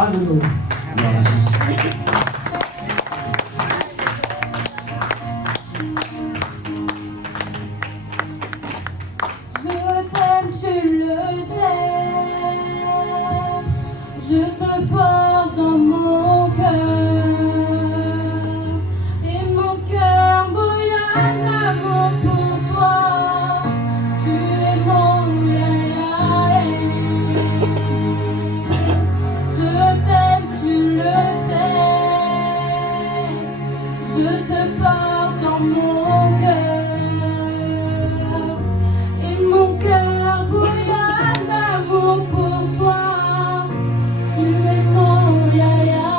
Alléluia. Gloire à Jésus. Je t'aime, tu le sais. Je te porte dans mon cœur. Et mon cœur bouillonne d'amour pour toi. Tu es mon yaya. Je t'aime, tu le sais. Je te porte dans mon cœur. Et mon cœur bouillonne d'amour pour toi. Tu es mon yaya.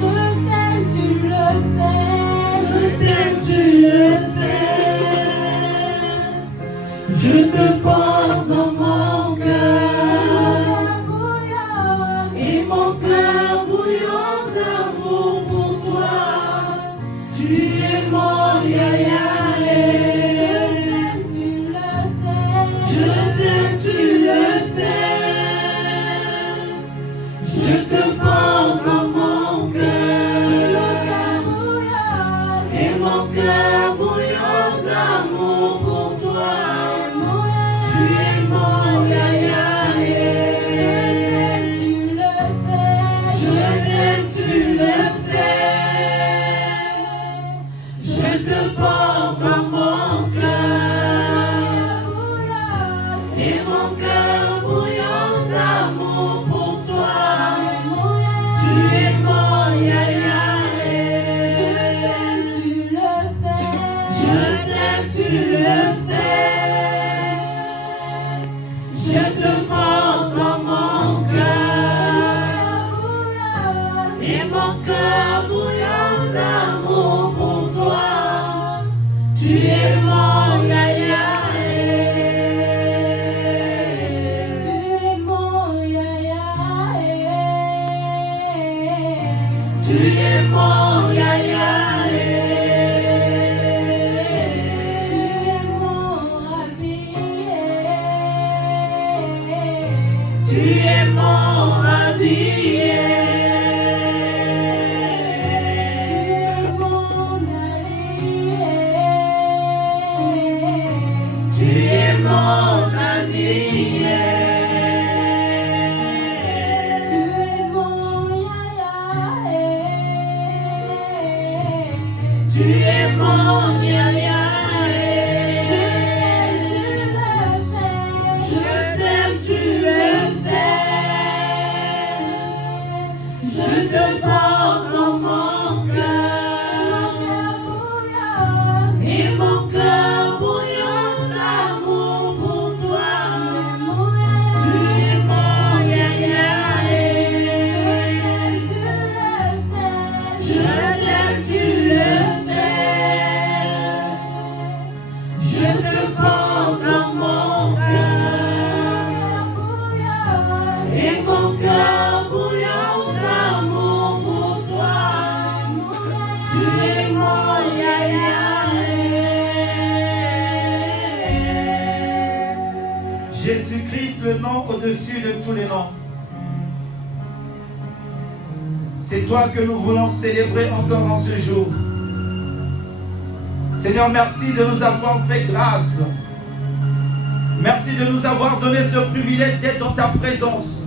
Je t'aime, tu le sais. Je t'aime, tu le sais. Je te porte dans mon cœur. Et mon cœur bouillonne d'amour pour toi. Tu es mon yaya. Je t'aime, tu le sais. Je te porte dans mon cœur. Et mon cœur bouillonne d'amour pour toi. Tu es mon yaya. Je t'aime, tu le sais. Je te porte dans mon cœur. Et mon cœur bouillonne d'amour pour toi. Tu es mon yaya. Je t'aime, tu le sais. Je te porte dans mon cœur. Et mon cœur bouillonne d'amour pour toi. Tu es mon yaya. Tu es mon yaya. Tu es mon habillé. Tu es mon allié. Tu es mon yaya. Je t'aime, tu le sais. Je te porte dans mon cœur. Et mon cœur bouillonne d'amour pour toi. Tu es mon yaya. Je t'aime, tu le sais. Je te porte dans mon cœur. Et mon cœur bouillonne d'amour pour toi. Tu es mon yaya. Jésus-Christ, le nom au-dessus de tous les noms. C'est toi que nous voulons célébrer encore en ce jour. Seigneur, merci de nous avoir fait grâce. Merci de nous avoir donné ce privilège d'être dans ta présence.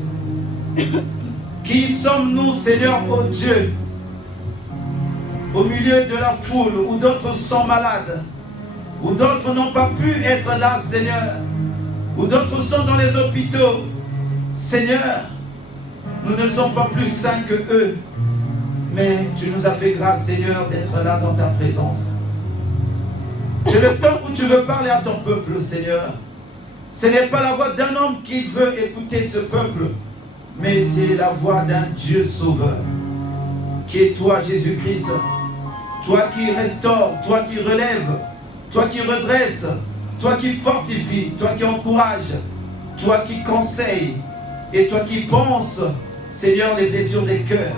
Qui sommes-nous, Seigneur, ô Dieu, au milieu de la foule, où d'autres sont malades, où d'autres n'ont pas pu être là, Seigneur, où d'autres sont dans les hôpitaux. Seigneur, nous ne sommes pas plus saints que eux, mais tu nous as fait grâce, Seigneur, d'être là dans ta présence. C'est le temps où tu veux parler à ton peuple, Seigneur. Ce n'est pas la voix d'un homme qui veut écouter ce peuple, mais c'est la voix d'un Dieu sauveur, qui est toi, Jésus-Christ. Toi qui restaures, toi qui relèves, toi qui redresses, toi qui fortifies, toi qui encourages, toi qui conseilles, et toi qui penses, Seigneur, les blessures des cœurs.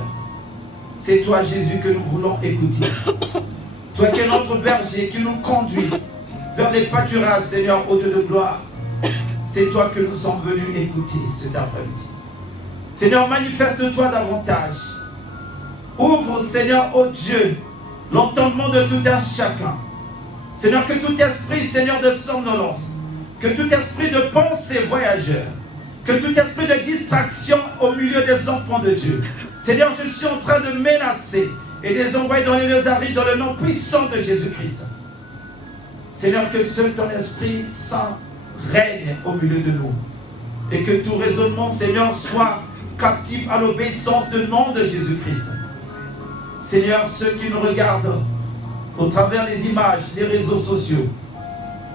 C'est toi, Jésus, que nous voulons écouter. Toi qui es notre berger, qui nous conduit vers les pâturages, Seigneur, au Dieu de gloire. C'est toi que nous sommes venus écouter cet après-midi. Seigneur, manifeste-toi davantage. Ouvre, Seigneur, ô Dieu, l'entendement de tout un chacun. Seigneur, que tout esprit, Seigneur, de somnolence, que tout esprit de pensée voyageur, que tout esprit de distraction au milieu des enfants de Dieu. Seigneur, je suis en train de menacer et de les envoyer dans les lieux arides dans le nom puissant de Jésus-Christ. Seigneur, que seul ton Esprit Saint règne au milieu de nous. Et que tout raisonnement, Seigneur, soit captif à l'obéissance du nom de Jésus-Christ. Seigneur, ceux qui nous regardent au travers des images, des réseaux sociaux,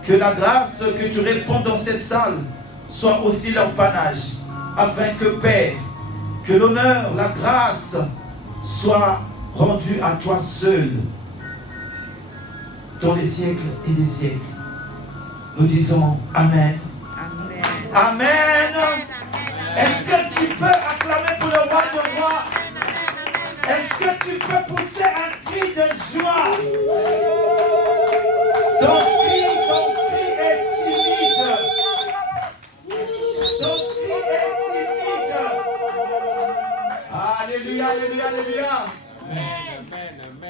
que la grâce que tu répands dans cette salle soit aussi leur panache, afin que, Père, que l'honneur, la grâce soit rendue à toi seul, dans les siècles et des siècles. Nous disons Amen. Amen. Amen. Est-ce que tu peux acclamer pour le roi de rois? Est-ce que tu peux pousser un cri de joie? Ton cri est timide. Ton cri est timide. Alléluia, alléluia, alléluia.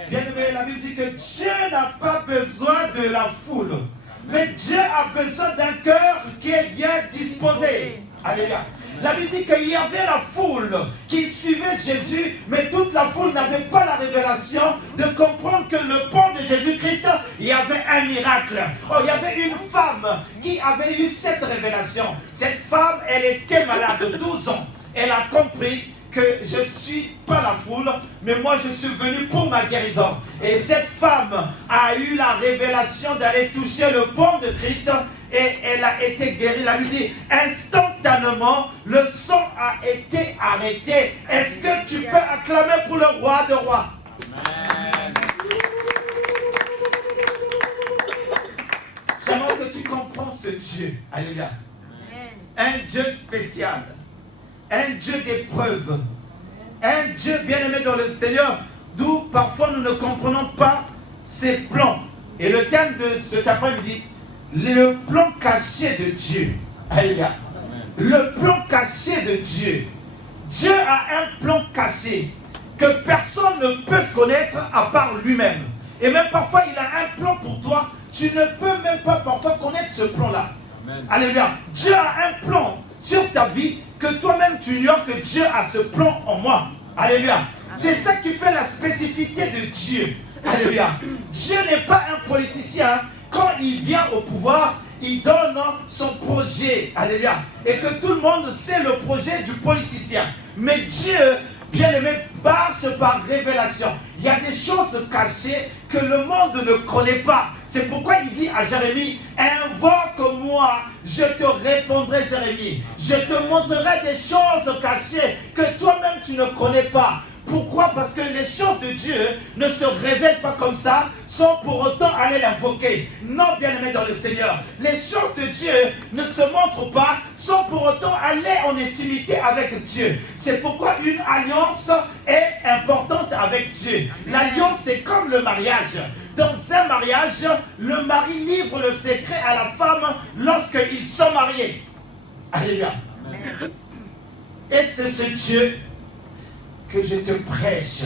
Bien-aimé, la Bible dit que Dieu n'a pas besoin de la foule, mais Dieu a besoin d'un cœur qui est bien disposé. Alléluia. La Bible dit qu'il y avait la foule qui suivait Jésus, mais toute la foule n'avait pas la révélation de comprendre que le pont de Jésus-Christ, il y avait un miracle. Oh, il y avait une femme qui avait eu cette révélation. Cette femme, elle était malade de 12 ans. Elle a compris que je ne suis pas la foule, mais moi je suis venu pour ma guérison. Et cette femme a eu la révélation d'aller toucher le pont de Christ et elle a été guérie. La Bible dit, instantanément, le sang a été arrêté. Est-ce que tu peux acclamer pour le roi de rois? J'aimerais que tu comprennes ce Dieu. Alléluia. Un Dieu spécial. Un Dieu d'épreuve, un Dieu bien-aimé dans le Seigneur, d'où parfois nous ne comprenons pas ses plans. Et le thème de cet après-midi, le plan caché de Dieu. Alléluia. Le plan caché de Dieu. Dieu a un plan caché que personne ne peut connaître à part lui-même. Et même parfois il a un plan pour toi, tu ne peux même pas parfois connaître ce plan-là. Alléluia. Dieu a un plan sur ta vie que toi-même tu ignores que Dieu a ce plan en moi. Alléluia. C'est ça qui fait la spécificité de Dieu. Alléluia. Dieu n'est pas un politicien. Quand il vient au pouvoir, il donne son projet. Alléluia. Et que tout le monde sait le projet du politicien. Mais Dieu, bien-aimé, marche par révélation. Il y a des choses cachées que le monde ne connaît pas. C'est pourquoi il dit à Jérémie, invoque-moi, je te répondrai, Jérémie. Je te montrerai des choses cachées que toi-même tu ne connais pas. Pourquoi? Parce que les choses de Dieu ne se révèlent pas comme ça, sans pour autant aller l'invoquer. Non, bien-aimé dans le Seigneur. Les choses de Dieu ne se montrent pas, sans pour autant aller en intimité avec Dieu. C'est pourquoi une alliance est importante avec Dieu. L'alliance, c'est comme le mariage. Dans un mariage, le mari livre le secret à la femme lorsqu'ils sont mariés. Alléluia. Et c'est ce Dieu que je te prêche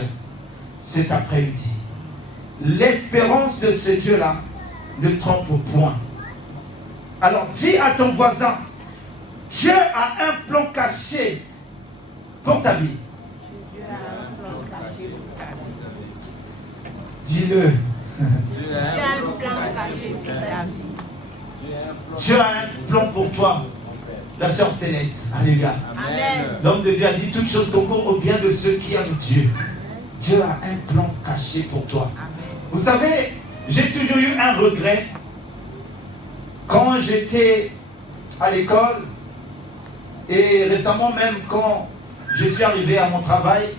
cet après-midi. L'espérance de ce Dieu-là ne trompe point. Alors dis à ton voisin, Dieu a un plan caché pour ta vie. Dis-le. Dieu a un plan pour toi. La sœur Céleste, alléluia. L'homme de Dieu a dit toutes choses concourent au bien de ceux qui aiment Dieu. Dieu a un plan caché pour toi. Vous savez, j'ai toujours eu un regret quand j'étais à l'école et récemment même quand je suis arrivé à mon travail,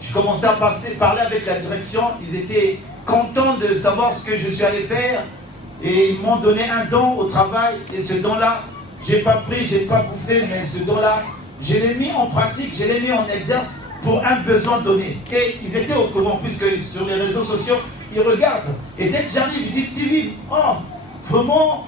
je commençais à parler avec la direction. Ils étaient contents de savoir ce que je suis allé faire et ils m'ont donné un don au travail et ce don-là, j'ai pas pris, j'ai pas bouffé, mais ce don-là, je l'ai mis en pratique, je l'ai mis en exerce pour un besoin donné. Et ils étaient au courant, puisque sur les réseaux sociaux, ils regardent. Et dès que j'arrive, ils disent, Stevie, oh, vraiment,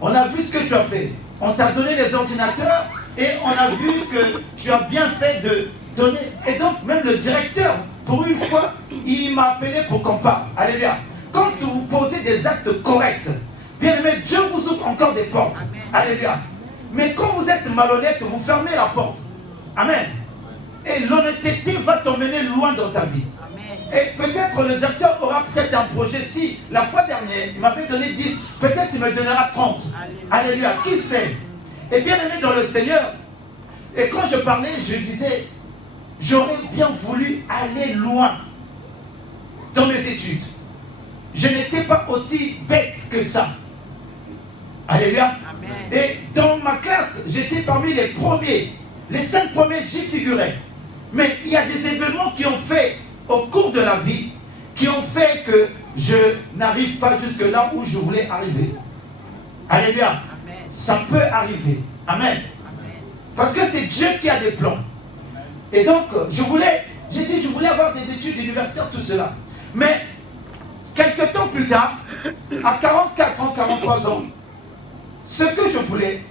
on a vu ce que tu as fait. On t'a donné les ordinateurs Et on a vu que tu as bien fait de donner. Et donc, même le directeur, pour une fois, il m'a appelé pour qu'on parle. Alléluia. Quand vous posez des actes corrects, bien aimé, Dieu vous ouvre encore des portes. Alléluia. Mais quand vous êtes malhonnête, vous fermez la porte. Amen. Et l'honnêteté va t'emmener loin dans ta vie. Et peut-être le directeur aura peut-être un projet. Si la fois dernière, il m'avait donné 10, peut-être il me donnera 30. Alléluia. Qui sait? Et bien aimé dans le Seigneur, et quand je parlais, je disais, j'aurais bien voulu aller loin dans mes études. Je n'étais pas aussi bête que ça. Alléluia. Et dans ma classe, j'étais parmi les premiers. Les 5 premiers, j'y figurais. Mais il y a des événements qui ont fait, au cours de la vie, qui ont fait que je n'arrive pas jusque là où je voulais arriver. Alléluia. Amen. Ça peut arriver. Amen. Amen. Parce que c'est Dieu qui a des plans. Et donc, je voulais avoir des études universitaires, tout cela. Mais, quelques temps plus tard, à 44 ans, 43 ans, ce que je voulais,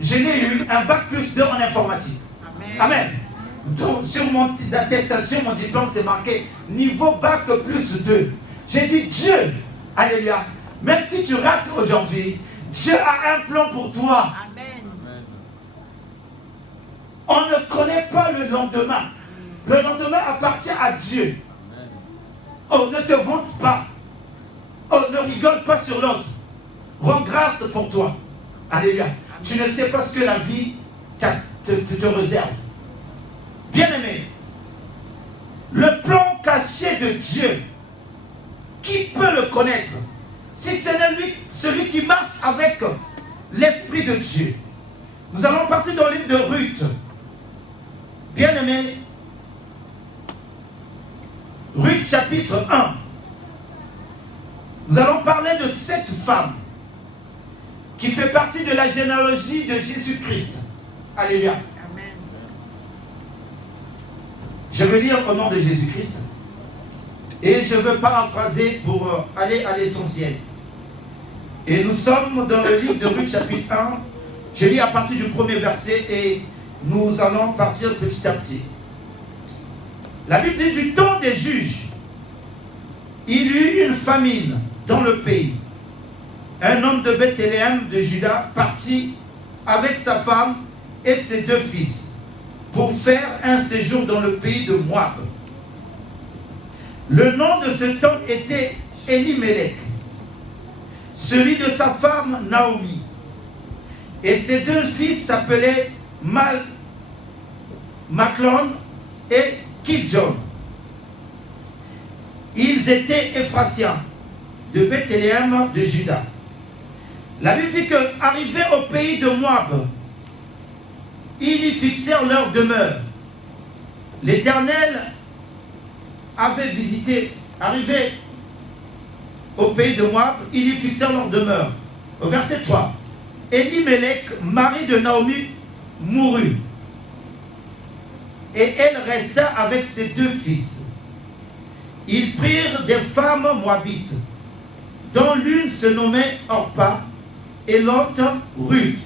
je n'ai eu un bac plus 2 en informatique. Amen. Amen. Donc, sur mon attestation, mon diplôme, c'est marqué niveau bac plus 2. J'ai dit, Dieu, alléluia, même si tu rates aujourd'hui, Dieu a un plan pour toi. Amen. On ne connaît pas le lendemain. Le lendemain appartient à Dieu. Oh, ne te vante pas. Oh, ne rigole pas sur l'autre. Rends grâce pour toi. Alléluia. Tu ne sais pas ce que la vie te réserve. Bien-aimé, le plan caché de Dieu, qui peut le connaître si ce n'est lui, celui qui marche avec l'Esprit de Dieu? Nous allons partir dans le livre de Ruth. Bien-aimé, Ruth chapitre 1. Nous allons parler de cette femme qui fait partie de la généalogie de Jésus-Christ. Alléluia. Amen. Je vais lire au nom de Jésus-Christ et je veux paraphraser pour aller à l'essentiel. Et nous sommes dans le livre de Ruth chapitre 1. Je lis à partir du premier verset et nous allons partir petit à petit. La Bible dit, du temps des juges, il y eut une famine dans le pays. Un homme de Bethléem de Juda partit avec sa femme et ses 2 fils pour faire un séjour dans le pays de Moab. Le nom de cet homme était Elimelech, celui de sa femme Naomi. Et ses 2 fils s'appelaient Machlon et Kidjon. Ils étaient Éphrasiens de Bethléem de Juda. La Bible dit qu'arrivés au pays de Moab, ils y fixèrent leur demeure. L'Éternel avait visité, arrivé au pays de Moab, ils y fixèrent leur demeure. Au verset 3, Elimelech, mari de Naomi, mourut. Et elle resta avec ses 2 fils. Ils prirent des femmes moabites, dont l'une se nommait Orpa et l'autre Ruth.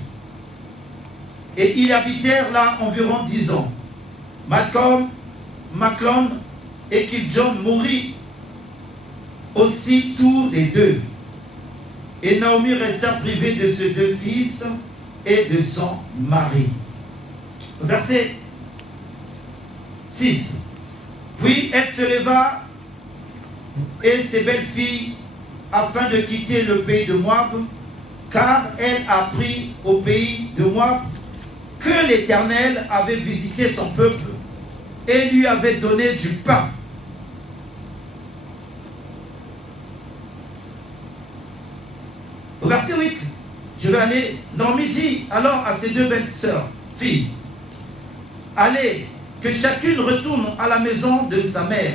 Et ils habitèrent là environ 10 ans. Machlon et Kidjon mourut aussi tous les 2. Et Naomi resta privée de ses 2 fils et de son mari. Verset 6. Puis elle se leva et ses belles filles afin de quitter le pays de Moab, car elle apprit au pays de Moab que l'Éternel avait visité son peuple et lui avait donné du pain. Au verset 8, je vais aller. Naomi dit alors à ses 2 belles sœurs, filles, allez, que chacune retourne à la maison de sa mère,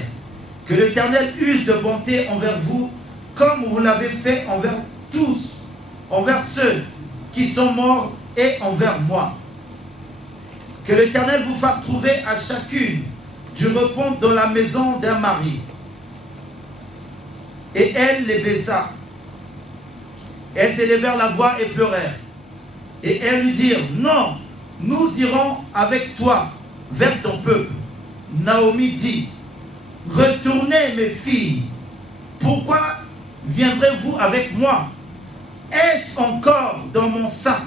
que l'Éternel use de bonté envers vous, comme vous l'avez fait envers tous, envers ceux qui sont morts et envers moi. Que l'Éternel vous fasse trouver à chacune du repos dans la maison d'un mari. Et elle les baisa. Elles élevèrent la voix et pleurèrent. Et elles lui dirent, non, nous irons avec toi vers ton peuple. Naomi dit, retournez mes filles, pourquoi viendrez-vous avec moi? Ai-je encore dans mon sein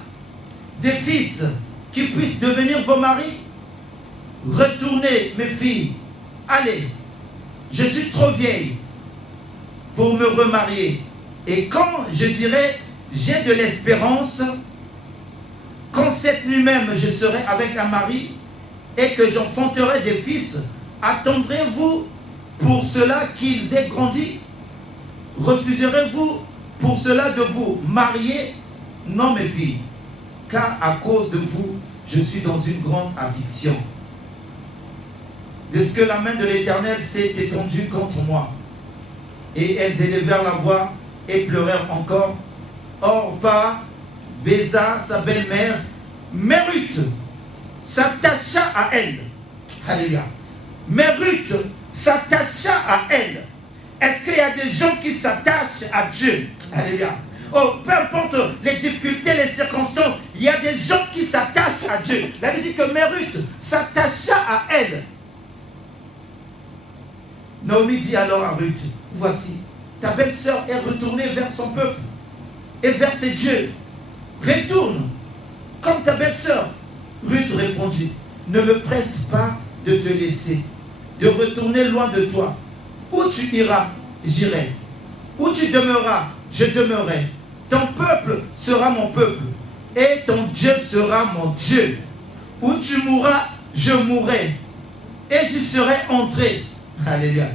des fils qui puissent devenir vos maris? Retournez mes filles, allez, je suis trop vieille pour me remarier. Et quand je dirai, j'ai de l'espérance, quand cette nuit même je serai avec un mari et que j'enfanterai des fils, attendrez-vous pour cela qu'ils aient grandi? Refuserez-vous pour cela de vous marier? Non, mes filles, car à cause de vous, je suis dans une grande affliction. De ce que la main de l'Éternel s'est étendue contre moi. Et elles élevèrent la voix et pleurèrent encore. Orpa baisa sa belle-mère, mais Ruth s'attacha à elle. Alléluia. Mais Ruth s'attacha à elle. Est-ce qu'il y a des gens qui s'attachent à Dieu? Alléluia. Oh, peu importe les difficultés, les circonstances, il y a des gens qui s'attachent à Dieu. La Bible dit que Ruth s'attacha à elle. Naomi dit alors à Ruth, voici, ta belle-sœur est retournée vers son peuple et vers ses dieux. Retourne, comme ta belle-sœur. Ruth répondit, ne me presse pas de te laisser, de retourner loin de toi. Où tu iras, j'irai. Où tu demeureras, je demeurerai. Ton peuple sera mon peuple, et ton Dieu sera mon Dieu. Où tu mourras, je mourrai, et j'y serai entré. Alléluia.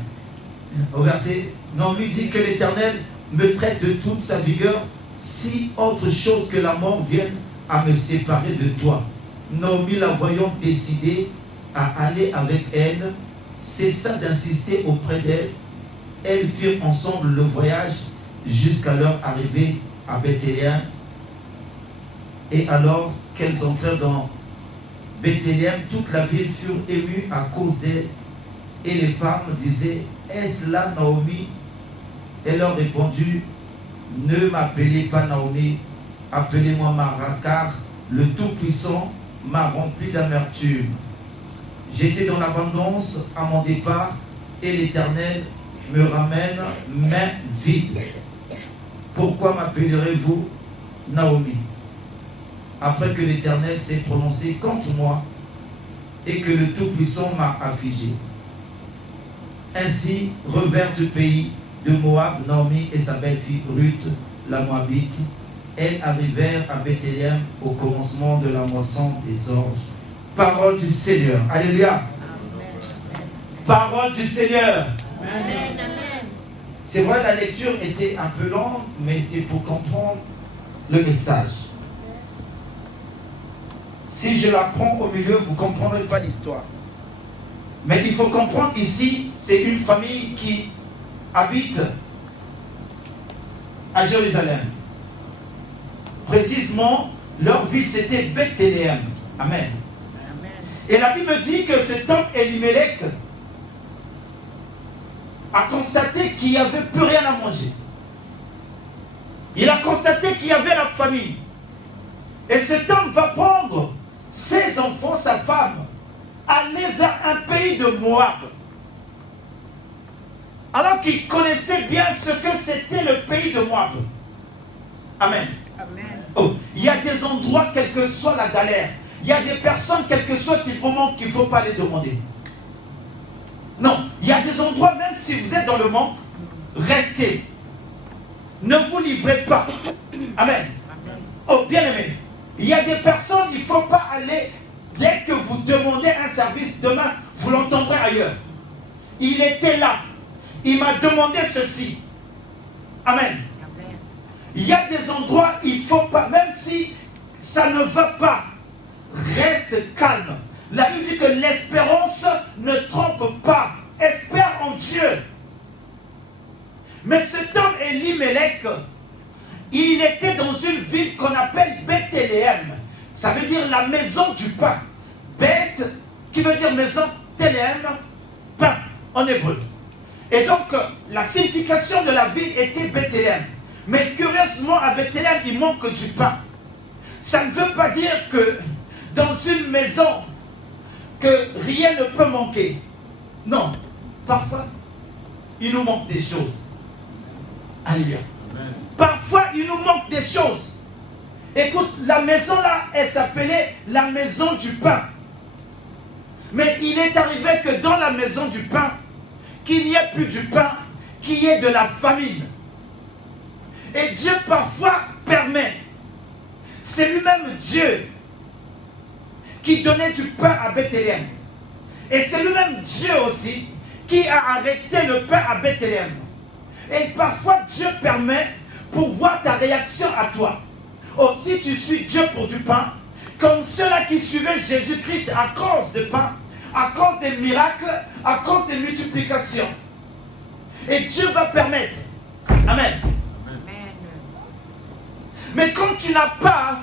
Au verset, Naomi dit que l'Éternel me traite de toute sa vigueur, si autre chose que la mort vienne à me séparer de toi. Naomi, la voyant décidée à aller avec elle, cessa d'insister auprès d'elle. Elles firent ensemble le voyage jusqu'à leur arrivée à Bethléem. Et alors qu'elles entrèrent dans Bethléem, toute la ville fut émue à cause d'elle. Et les femmes disaient, est-ce là Naomi? Elle leur répondit, ne m'appelez pas Naomi, appelez-moi Mara, car le Tout-Puissant m'a rempli d'amertume. J'étais dans l'abondance à mon départ, et l'Éternel me ramène main vide. Pourquoi m'appellerez-vous Naomi? Après que l'Éternel s'est prononcé contre moi, et que le Tout-Puissant m'a affligé. Ainsi revers du pays de Moab, Naomi et sa belle-fille Ruth, la Moabite. Elles arrivèrent à Bethléem au commencement de la moisson des orges. Parole du Seigneur. Alléluia. Amen. Parole du Seigneur. Amen. C'est vrai, la lecture était un peu longue, mais c'est pour comprendre le message. Si je la prends au milieu, vous ne comprendrez pas l'histoire. Mais il faut comprendre ici, c'est une famille qui habite à Jérusalem. Précisément, leur ville c'était Bethléem. Amen. Et la Bible dit que cet homme Elimelech a constaté qu'il n'y avait plus rien à manger. Il a constaté qu'il y avait la famine. Et cet homme va prendre ses enfants, sa femme, aller vers un pays de Moab. Alors qu'il connaissait bien ce que c'était le pays de Moab. Amen. Amen. Oh, il y a des endroits, quelle que soit la galère, il y a des personnes, quel que soit le moment, qu'il ne faut pas les demander. Non, il y a des endroits, même si vous êtes dans le manque, restez. Ne vous livrez pas. Amen. Oh, bien aimé, il y a des personnes, il ne faut pas aller, dès que vous demandez un service, demain, vous l'entendrez ailleurs. Il était là. Il m'a demandé ceci. Amen. Il y a des endroits, il ne faut pas, même si ça ne va pas, reste calme. La Bible dit que l'espérance ne trompe pas. Espère en Dieu. Mais cet homme Elimelech, il était dans une ville qu'on appelle Bethléem. Ça veut dire la maison du pain. Beth, qui veut dire maison, Téléem, pain, en hébreu. Et donc, la signification de la ville était Bethléem. Mais curieusement, à Bethléem, il manque du pain. Ça ne veut pas dire que dans une maison que rien ne peut manquer. Non, parfois, il nous manque des choses. Alléluia. Parfois, il nous manque des choses. Écoute, la maison là, elle s'appelait la maison du pain. Mais il est arrivé que dans la maison du pain, qu'il n'y ait plus du pain, qu'il y ait de la famine. Et Dieu parfois permet. C'est lui-même Dieu qui donnait du pain à Bethléem. Et c'est lui-même Dieu aussi qui a arrêté le pain à Bethléem. Et parfois Dieu permet pour voir ta réaction à toi. Oh, si tu suis Dieu pour du pain, comme ceux-là qui suivaient Jésus-Christ à cause de pain, à cause des miracles, à cause des multiplications. Et Dieu va permettre. Amen. Mais quand tu n'as pas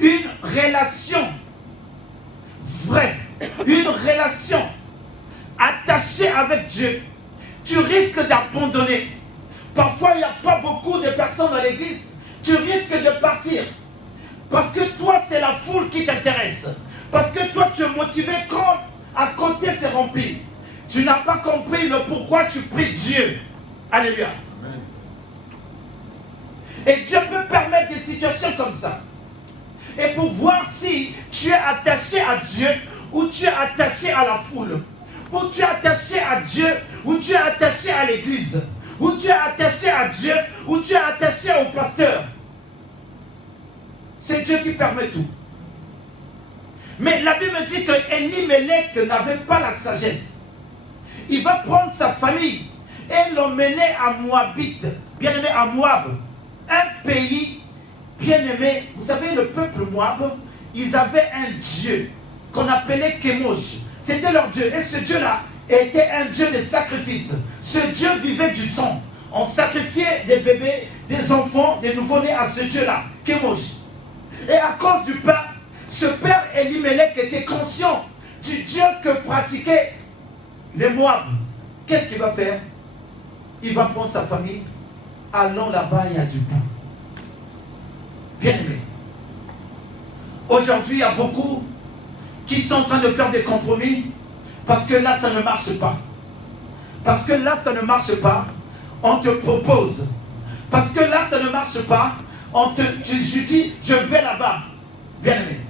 une relation vraie, une relation attachée avec Dieu, tu risques d'abandonner. Parfois, il n'y a pas beaucoup de personnes dans l'église. Tu risques de partir. Parce que toi, c'est la foule qui t'intéresse. Parce que toi, tu es motivé quand à côté c'est rempli. Tu n'as pas compris le pourquoi tu pries Dieu. Alléluia. Amen. Et Dieu peut permettre des situations comme ça. Et pour voir si tu es attaché à Dieu ou tu es attaché à la foule. Ou tu es attaché à Dieu ou tu es attaché à l'église. Ou tu es attaché à Dieu ou tu es attaché au pasteur. C'est Dieu qui permet tout. Mais la Bible dit que Elimelech n'avait pas la sagesse. Il va prendre sa famille et l'emmener à Moabite, bien aimé à Moab, un pays bien aimé. Vous savez, le peuple Moab, ils avaient un dieu qu'on appelait Kemosh. C'était leur dieu. Et ce dieu-là était un dieu de sacrifice. Ce dieu vivait du sang. On sacrifiait des bébés, des enfants, des nouveau-nés à ce dieu-là, Kemosh. Et à cause du pain, ce père Elimelech était conscient du Dieu que pratiquaient les Moab. Qu'est-ce qu'il va faire? Il va prendre sa famille. Allons là-bas, il y a du pain. Bien aimé. Aujourd'hui, il y a beaucoup qui sont en train de faire des compromis parce que là, ça ne marche pas. Parce que là, ça ne marche pas. On te propose. Parce que là, ça ne marche pas. Je dis, je vais là-bas. Bien aimé.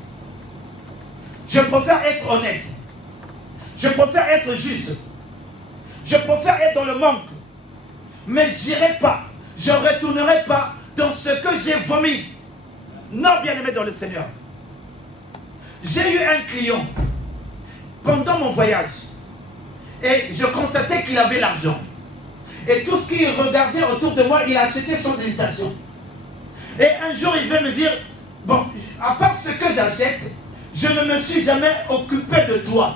Je préfère être honnête. Je préfère être juste. Je préfère être dans le manque. Mais je n'irai pas. Je ne retournerai pas dans ce que j'ai vomi. Non, bien aimé dans le Seigneur. J'ai eu un client pendant mon voyage. Et je constatais qu'il avait l'argent. Et tout ce qu'il regardait autour de moi, il achetait sans hésitation. Et un jour, il veut me dire, bon, à part ce que j'achète, je ne me suis jamais occupé de toi.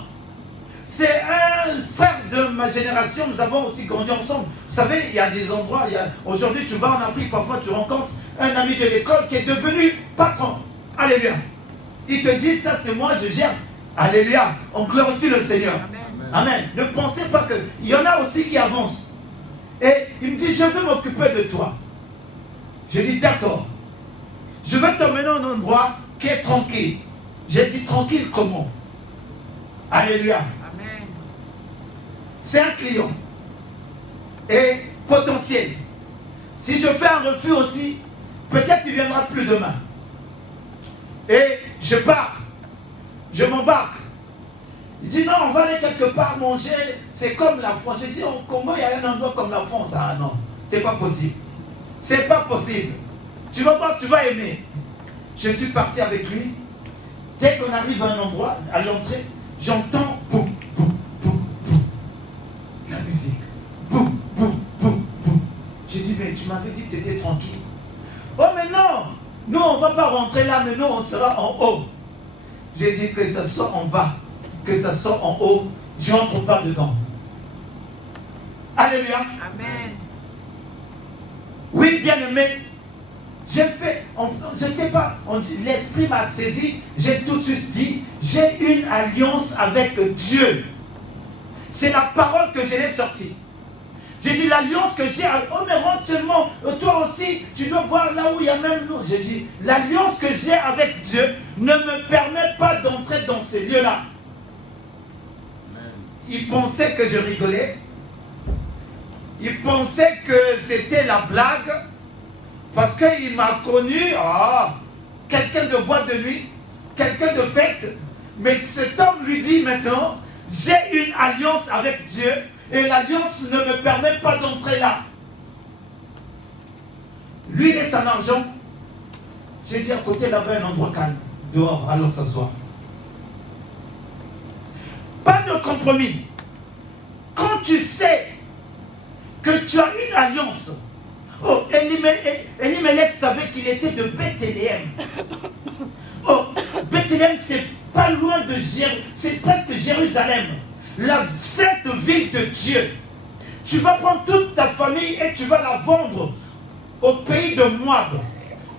C'est un frère de ma génération, nous avons aussi grandi ensemble. Vous savez, il y a des endroits, aujourd'hui tu vas en Afrique, parfois tu rencontres un ami de l'école qui est devenu patron. Alléluia. Il te dit, ça c'est moi, je gère. Alléluia. On glorifie le Seigneur. Amen. Amen. Ne pensez pas que... Il y en a aussi qui avancent. Et il me dit, je veux m'occuper de toi. Je dis, d'accord. Je vais t'emmener à un endroit qui est tranquille. J'ai dit, tranquille comment? Alléluia. Amen. C'est un client. Et potentiel. Si je fais un refus aussi, peut-être il ne viendra plus demain. Et je pars. Je m'embarque. Il dit non, on va aller quelque part manger. C'est comme la France. J'ai dit au Congo, il y a un endroit comme la France. Ah non, c'est pas possible. C'est pas possible. Tu vas voir, tu vas aimer. Je suis parti avec lui. Dès qu'on arrive à un endroit, à l'entrée, j'entends boum, boum, boum, boum. La musique. Boum, boum, boum, boum. J'ai dit, mais tu m'avais dit que tu étais tranquille. Oh, mais non! Nous, on ne va pas rentrer là, mais nous, on sera en haut. J'ai dit que ça soit en bas, que ça soit en haut, je n'entre pas dedans. Alléluia. Amen. Oui, bien aimé. J'ai fait, je ne sais pas, l'esprit m'a saisi, j'ai tout de suite dit, j'ai une alliance avec Dieu. C'est la parole que je l'ai sortie. J'ai dit, l'alliance que j'ai, oh mais rentre seulement, toi aussi, tu dois voir là où il y a même nous. J'ai dit, l'alliance que j'ai avec Dieu ne me permet pas d'entrer dans ces lieux-là. Il pensait que je rigolais. Il pensait que c'était la blague. Parce qu'il m'a connu, quelqu'un de boîte de nuit, quelqu'un de fête. Mais cet homme lui dit maintenant, j'ai une alliance avec Dieu. Et l'alliance ne me permet pas d'entrer là. Lui et son argent. J'ai dit à côté là-bas un endroit calme. Dehors, allons s'asseoir. Pas de compromis. Quand tu sais que tu as une alliance. Oh, Elimelech savait qu'il était de Bethléem. Oh, Bethléem, c'est pas loin de Jérusalem. C'est presque Jérusalem. La sainte ville de Dieu. Tu vas prendre toute ta famille et tu vas la vendre au pays de Moab.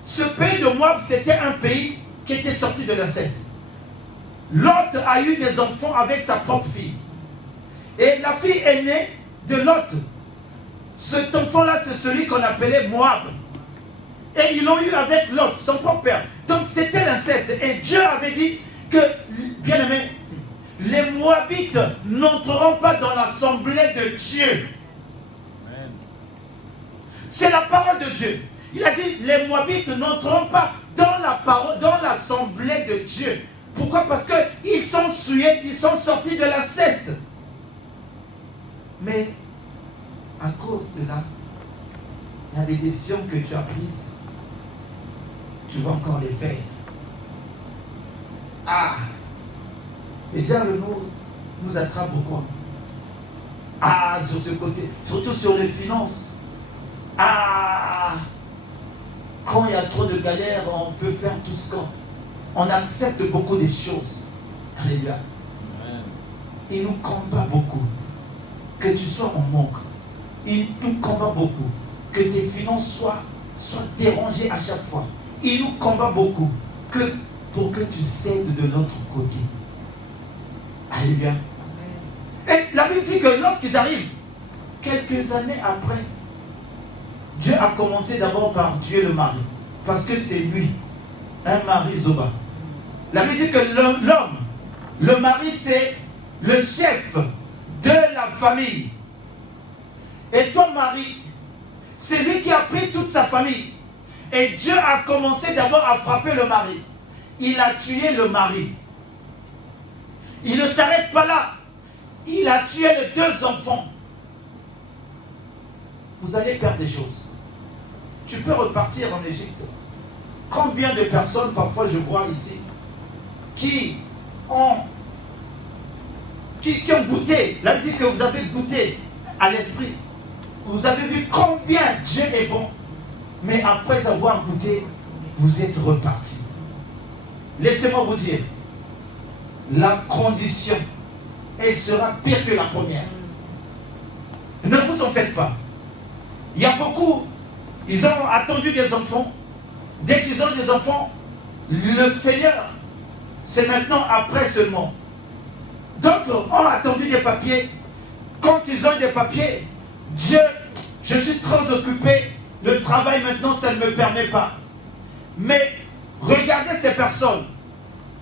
Ce pays de Moab, c'était un pays qui était sorti de l'inceste. Lot a eu des enfants avec sa propre fille. Et la fille aînée de Lot, cet enfant-là, c'est celui qu'on appelait Moab. Et ils l'ont eu avec Lot, son propre père. Donc c'était l'inceste. Et Dieu avait dit que, bien aimé, les Moabites n'entreront pas dans l'assemblée de Dieu. C'est la parole de Dieu. Il a dit, les Moabites n'entreront pas dans l'assemblée de Dieu. Pourquoi? Parce qu'ils sont souillés, ils sont sortis de l'inceste. Mais, à cause de là, il y a des décisions que tu as prises. Tu vas encore les faire. Et déjà le nous attrape beaucoup. Sur ce côté, surtout sur les finances. Quand il y a trop de galères, on peut faire tout ce qu'on accepte beaucoup de choses. Alléluia. Il nous combat beaucoup. Que tu sois en manque. Il nous combat beaucoup. Que tes finances soient dérangées à chaque fois. Il nous combat beaucoup. Pour que tu cèdes de l'autre côté. Alléluia. Et la Bible dit que lorsqu'ils arrivent, quelques années après, Dieu a commencé d'abord par tuer le mari. Parce que c'est lui, un mari Zoba. La Bible dit que l'homme, le mari, c'est le chef de la famille. Et ton mari, c'est lui qui a pris toute sa famille. Et Dieu a commencé d'abord à frapper le mari. Il a tué le mari. Il ne s'arrête pas là. Il a tué les 2 enfants. Vous allez perdre des choses. Tu peux repartir en Égypte. Combien de personnes, parfois je vois ici, qui ont goûté, là dit que vous avez goûté à l'esprit. Vous avez vu combien Dieu est bon. Mais après avoir goûté, vous êtes reparti. Laissez-moi vous dire, la condition, elle sera pire que la première. Ne vous en faites pas. Il y a beaucoup, ils ont attendu des enfants. Dès qu'ils ont des enfants, le Seigneur, c'est maintenant après seulement. D'autres ont attendu des papiers. Quand ils ont des papiers, Dieu, je suis trop occupé, le travail maintenant, ça ne me permet pas. Mais regardez ces personnes.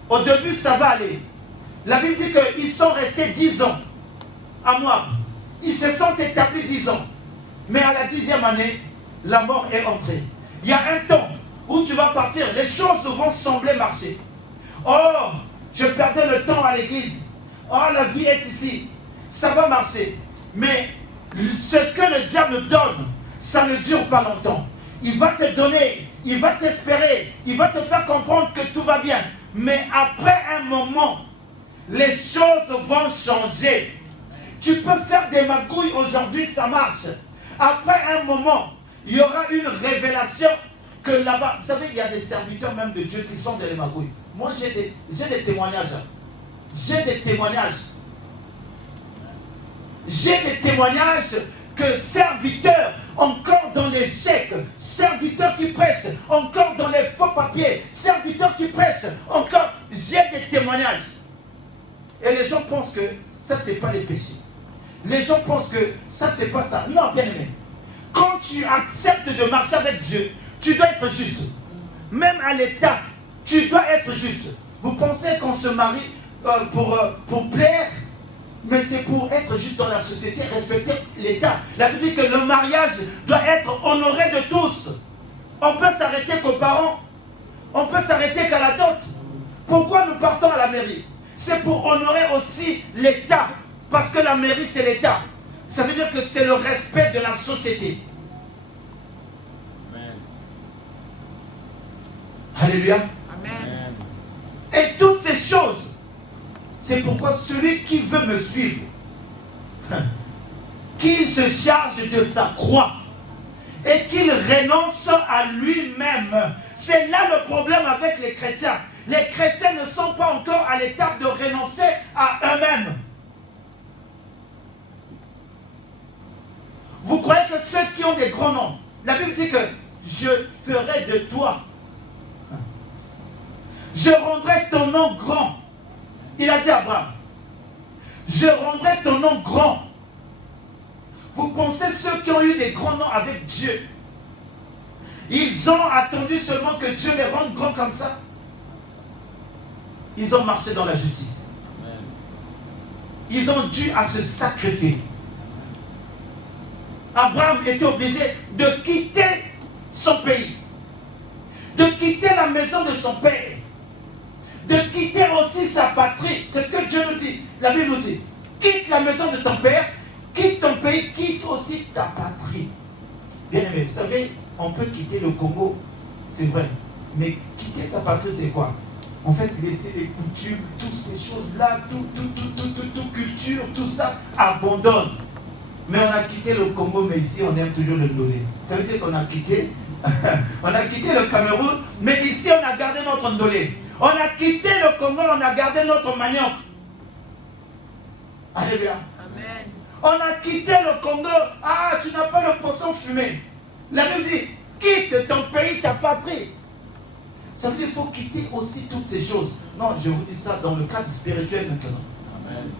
Au début, ça va aller. La Bible dit qu'ils sont restés 10 ans à Moab. Ils se sont établis 10 ans. Mais à la 10e année, la mort est entrée. Il y a un temps où tu vas partir, les choses vont sembler marcher. Oh, je perdais le temps à l'église. Oh, la vie est ici. Ça va marcher. Mais ce que le diable donne, ça ne dure pas longtemps. Il va te donner, il va t'espérer, il va te faire comprendre que tout va bien. Mais après un moment, les choses vont changer. Tu peux faire des magouilles aujourd'hui, ça marche. Après un moment, il y aura une révélation que là-bas, vous savez, il y a des serviteurs même de Dieu qui sont dans les magouilles. Moi, j'ai des témoignages. J'ai des témoignages. J'ai des témoignages que serviteurs, encore dans les chèques, serviteurs qui prêchent, encore dans les faux papiers, serviteurs qui prêchent, encore, j'ai des témoignages. Et les gens pensent que ça, ce n'est pas les péchés. Les gens pensent que ça, c'est pas ça. Non, bien aimé. Quand tu acceptes de marcher avec Dieu, tu dois être juste. Même à l'état, tu dois être juste. Vous pensez qu'on se marie pour plaire, mais c'est pour être juste dans la société, respecter l'état. La Bible dit que le mariage doit être honoré de tous. On peut s'arrêter qu'aux parents, on peut s'arrêter qu'à la dot. Pourquoi nous partons à la mairie? C'est pour honorer aussi l'état. Parce que la mairie, c'est l'état. Ça veut dire que c'est le respect de la société. Amen. Alléluia. Amen. Et toutes ces choses, c'est pourquoi celui qui veut me suivre, qu'il se charge de sa croix et qu'il renonce à lui-même. C'est là le problème avec les chrétiens. Les chrétiens ne sont pas encore à l'étape de renoncer à eux-mêmes. Vous croyez que ceux qui ont des grands noms, la Bible dit que je ferai de toi, je rendrai ton nom grand. Il a dit à Abraham, je rendrai ton nom grand. Vous pensez ceux qui ont eu des grands noms avec Dieu, ils ont attendu seulement que Dieu les rende grands comme ça? Ils ont marché dans la justice. Ils ont dû à se sacrifier. Abraham était obligé de quitter son pays, de quitter la maison de son père, de quitter aussi sa patrie. C'est ce que Dieu nous dit. La Bible nous dit, quitte la maison de ton père, quitte ton pays, quitte aussi ta patrie. Bien aimé, vous savez, on peut quitter le Congo, c'est vrai, mais quitter sa patrie, c'est quoi? En fait, laisser les coutumes, toutes ces choses-là, toute culture, tout ça, abandonne. Mais on a quitté le Congo, mais ici, on aime toujours le Ndolé. Ça veut dire qu'on a quitté, on a quitté le Cameroun, mais ici, on a gardé notre Ndolé. On a quitté le Congo, on a gardé notre manioc. Alléluia. Amen. On a quitté le Congo. Ah, tu n'as pas le poisson fumé. La Bible dit, quitte ton pays, ta patrie. Ça veut dire qu'il faut quitter aussi toutes ces choses. Non, je vous dis ça dans le cadre spirituel maintenant. Amen.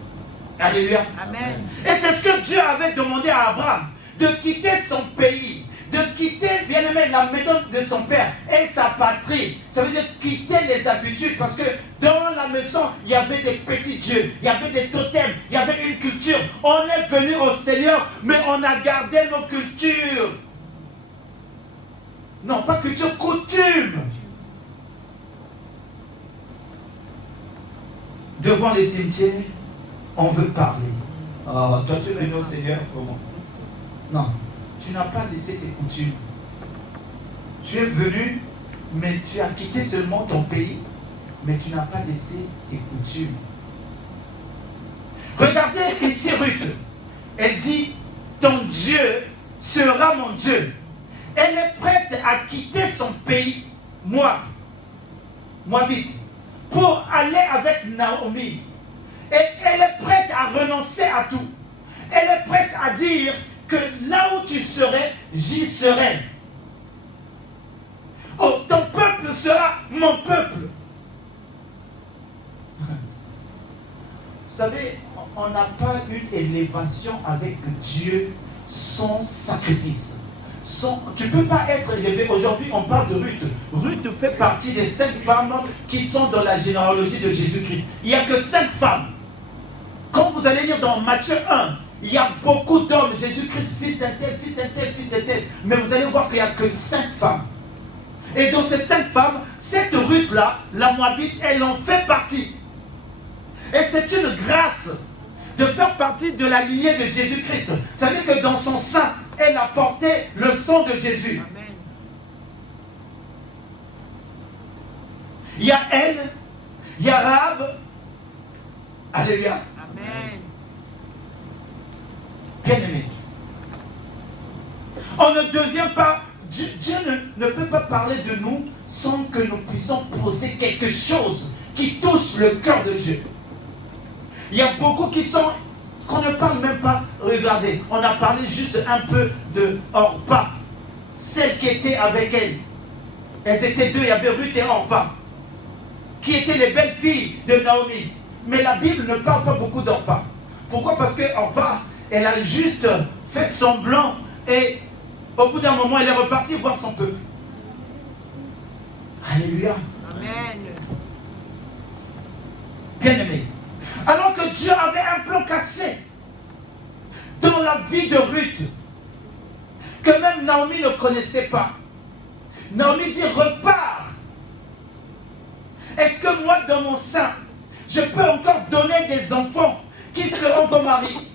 Alléluia. Amen. Et c'est ce que Dieu avait demandé à Abraham, de quitter son pays, de quitter, bien aimé, la maison de son père et sa patrie. Ça veut dire quitter les habitudes, parce que dans la maison, il y avait des petits dieux, il y avait des totems, il y avait une culture. On est venu au Seigneur, mais on a gardé nos cultures. Non, pas culture, coutume. Devant les cimetières, on veut parler. Oh, toi tu es venu au Seigneur comment? Non, tu n'as pas laissé tes coutumes. Tu es venu, mais tu as quitté seulement ton pays, mais tu n'as pas laissé tes coutumes. Regardez ici Ruth. Elle dit, ton Dieu sera mon Dieu. Elle est prête à quitter son pays, Moabite, pour aller avec Naomi. Et elle est prête à renoncer à tout. Elle est prête à dire que là où tu serais, j'y serai. Oh, ton peuple sera mon peuple. Vous savez, on n'a pas une élévation avec Dieu sans sacrifice. Tu ne peux pas être élevé. Aujourd'hui, on parle de Ruth. Ruth fait partie des 5 femmes qui sont dans la généalogie de Jésus-Christ. Il n'y a que 5 femmes. Quand vous allez lire dans Matthieu 1, il y a beaucoup d'hommes. Jésus-Christ, fils d'un tel, fils d'un tel, fils d'un tel. Mais vous allez voir qu'il n'y a que 5 femmes. Et dans ces 5 femmes, cette Ruth-là, la Moabite, elle en fait partie. Et c'est une grâce de faire partie de la lignée de Jésus-Christ. Ça veut dire que dans son sein, elle a porté le sang de Jésus. Amen. Il y a elle, il y a Rahab. Alléluia. Amen. Bien-aimé. On ne devient pas... Dieu ne peut pas parler de nous sans que nous puissions poser quelque chose qui touche le cœur de Dieu. Il y a beaucoup qu'on ne parle même pas. Regardez, on a parlé juste un peu de Orpa, celle qui était avec elle. Elles étaient 2, il y avait Ruth et Orpa, qui étaient les belles filles de Naomi. Mais la Bible ne parle pas beaucoup d'Orpa. Pourquoi? Parce que Orpa, Elle a juste fait semblant et au bout d'un moment, elle est repartie voir son peuple. Alléluia. Amen. Bien-aimé. Alors que Dieu avait un plan caché dans la vie de Ruth, que même Naomi ne connaissait pas. Naomi dit, repars. Est-ce que moi, dans mon sein, je peux encore donner des enfants qui seront vos maris?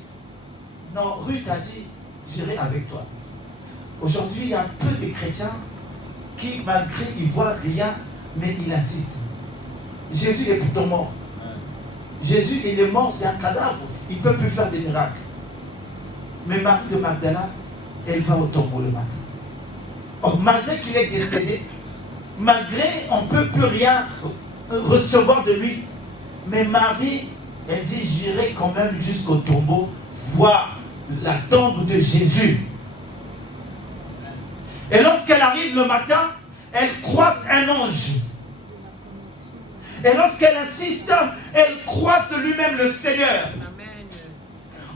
Non, Ruth a dit, j'irai avec toi. Aujourd'hui, il y a peu de chrétiens qui, malgré, ils ne voient rien, mais ils assistent. Jésus est pourtant mort. Jésus, il est mort, c'est un cadavre. Il ne peut plus faire des miracles. Mais Marie de Magdala, elle va au tombeau le matin. Or, malgré qu'il est décédé, malgré on ne peut plus rien recevoir de lui, mais Marie, elle dit, j'irai quand même jusqu'au tombeau voir la tombe de Jésus. Et lorsqu'elle arrive le matin, elle croise un ange. Et lorsqu'elle insiste, elle croise lui-même le Seigneur. Amen.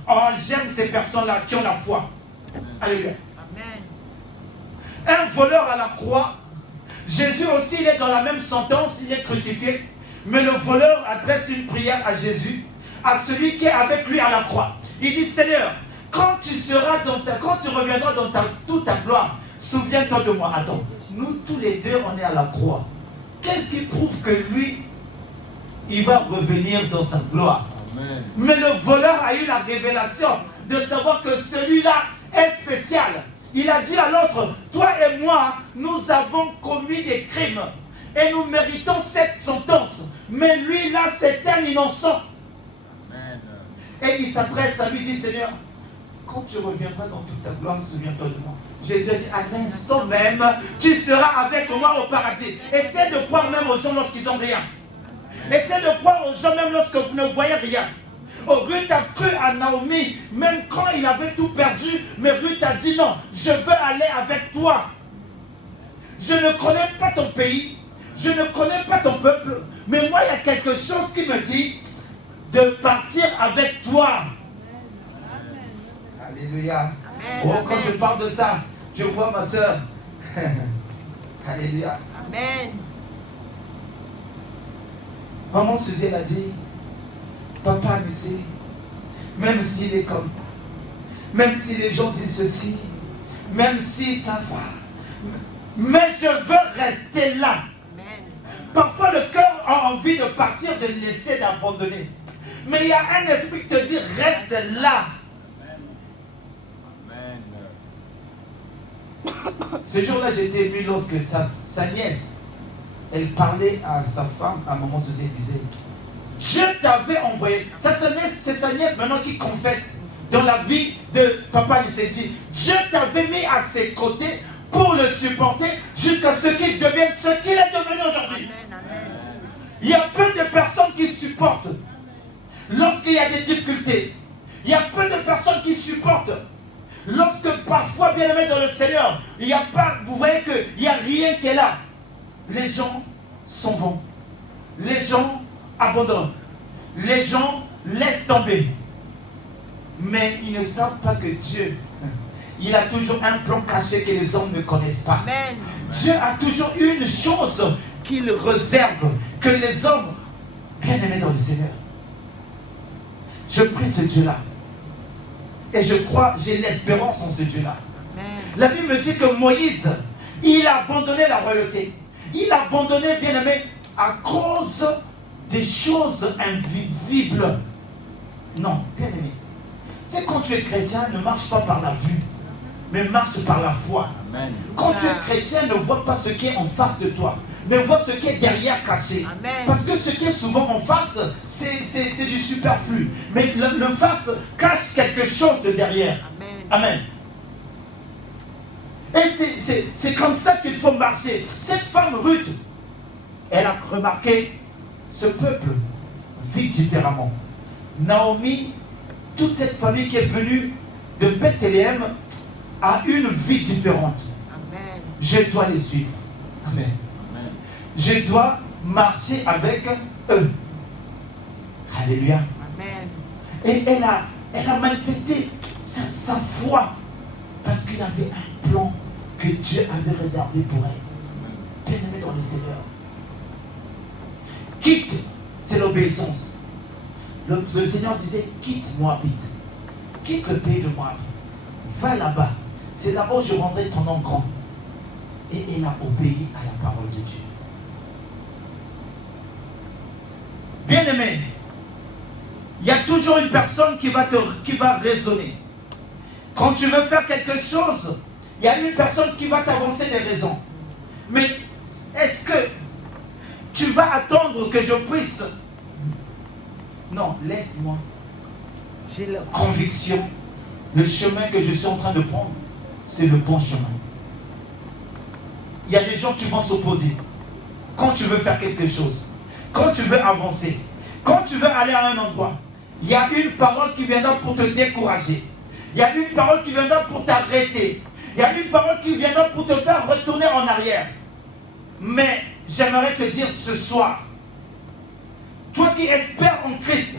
Oh, j'aime ces personnes-là qui ont la foi. Alléluia. Amen. Un voleur à la croix, Jésus aussi, il est dans la même sentence, il est crucifié. Mais le voleur adresse une prière à Jésus, à celui qui est avec lui à la croix. Il dit, Seigneur, quand tu reviendras dans toute ta gloire, souviens-toi de moi. Attends, nous tous les deux, on est à la croix. Qu'est-ce qui prouve que lui, il va revenir dans sa gloire? Amen. Mais le voleur a eu la révélation de savoir que celui-là est spécial. Il a dit à l'autre, toi et moi, nous avons commis des crimes et nous méritons cette sentence. Mais lui là, c'est un innocent. Amen. Et il s'adresse à lui, dit, Seigneur, quand tu reviendras dans toute ta gloire, souviens-toi de moi. Jésus a dit, à l'instant même, tu seras avec moi au paradis. Essaie de croire même aux gens lorsqu'ils n'ont rien. Essaie de croire aux gens même lorsque vous ne voyez rien. Oh, Ruth a cru à Naomi, même quand il avait tout perdu, mais Ruth a dit non, je veux aller avec toi. Je ne connais pas ton pays, je ne connais pas ton peuple, mais moi il y a quelque chose qui me dit de partir avec toi. Alléluia. Oh, quand je parle de ça, je vois ma soeur. Alléluia. Amen. Maman Suzy, elle a dit, papa, même s'il est comme ça, même si les gens disent ceci, même si ça va, mais je veux rester là. Amen. Parfois le cœur a envie de partir, de laisser, d'abandonner. Mais il y a un esprit qui te dit, reste là. Ce jour-là, j'étais ému lorsque sa nièce, elle parlait à sa femme, à maman Suzy, elle disait, je t'avais envoyé. C'est sa nièce maintenant qui confesse dans la vie de papa. Il s'est dit, Dieu t'avait mis à ses côtés pour le supporter jusqu'à ce qu'il devienne ce qu'il est devenu aujourd'hui. Il y a peu de personnes qui supportent lorsqu'il y a des difficultés. Il y a peu de personnes qui supportent lorsque parfois, bien aimé dans le Seigneur, il n'y a pas, vous voyez qu'il n'y a rien qui est là. Les gens s'en vont. Les gens abandonnent. Les gens laissent tomber. Mais ils ne savent pas que Dieu, il a toujours un plan caché que les hommes ne connaissent pas. Amen. Dieu a toujours une chose qu'il réserve, que les hommes, bien aimés dans le Seigneur. Je prie ce Dieu-là. Et je crois, j'ai l'espérance en ce Dieu-là. La Bible me dit que Moïse, il a abandonné la royauté. Il a abandonné, bien aimé, à cause des choses invisibles. Non, bien aimé. Tu sais, quand tu es chrétien, ne marche pas par la vue, mais marche par la foi. Amen. Quand tu es chrétien, ne vois pas ce qui est en face de toi, mais vois ce qui est derrière caché. Amen. Parce que ce qui est souvent en face, c'est du superflu. Mais le face cache quelque chose de derrière. Amen. Amen. Et c'est comme ça qu'il faut marcher. Cette femme Ruth, elle a remarqué, ce peuple vit différemment. Naomi, toute cette famille qui est venue de Bethléem a une vie différente. Amen. Je dois les suivre. Amen. Amen. Je dois marcher avec eux. Alléluia. Amen. Et elle a manifesté sa foi, parce qu'il y avait un plan que Dieu avait réservé pour elle. Bien-aimé dans le Seigneur. Quitte, c'est l'obéissance. Le Seigneur disait, quitte Moabite. Quitte le pays de Moab. Va là-bas. C'est là-bas où je rendrai ton nom grand. Et elle a obéi à la parole de Dieu. Bien-aimé, il y a toujours une personne qui va raisonner. Quand tu veux faire quelque chose, il y a une personne qui va t'avancer des raisons. Mais est-ce que tu vas attendre que je puisse... Non, laisse-moi. J'ai la conviction, le chemin que je suis en train de prendre, c'est le bon chemin. Il y a des gens qui vont s'opposer. Quand tu veux faire quelque chose, quand tu veux avancer, quand tu veux aller à un endroit, il y a une parole qui viendra pour te décourager. Il y a une parole qui viendra pour t'arrêter. Il y a une parole qui viendra pour te faire retourner en arrière. Mais j'aimerais te dire ce soir, toi qui espères en Christ,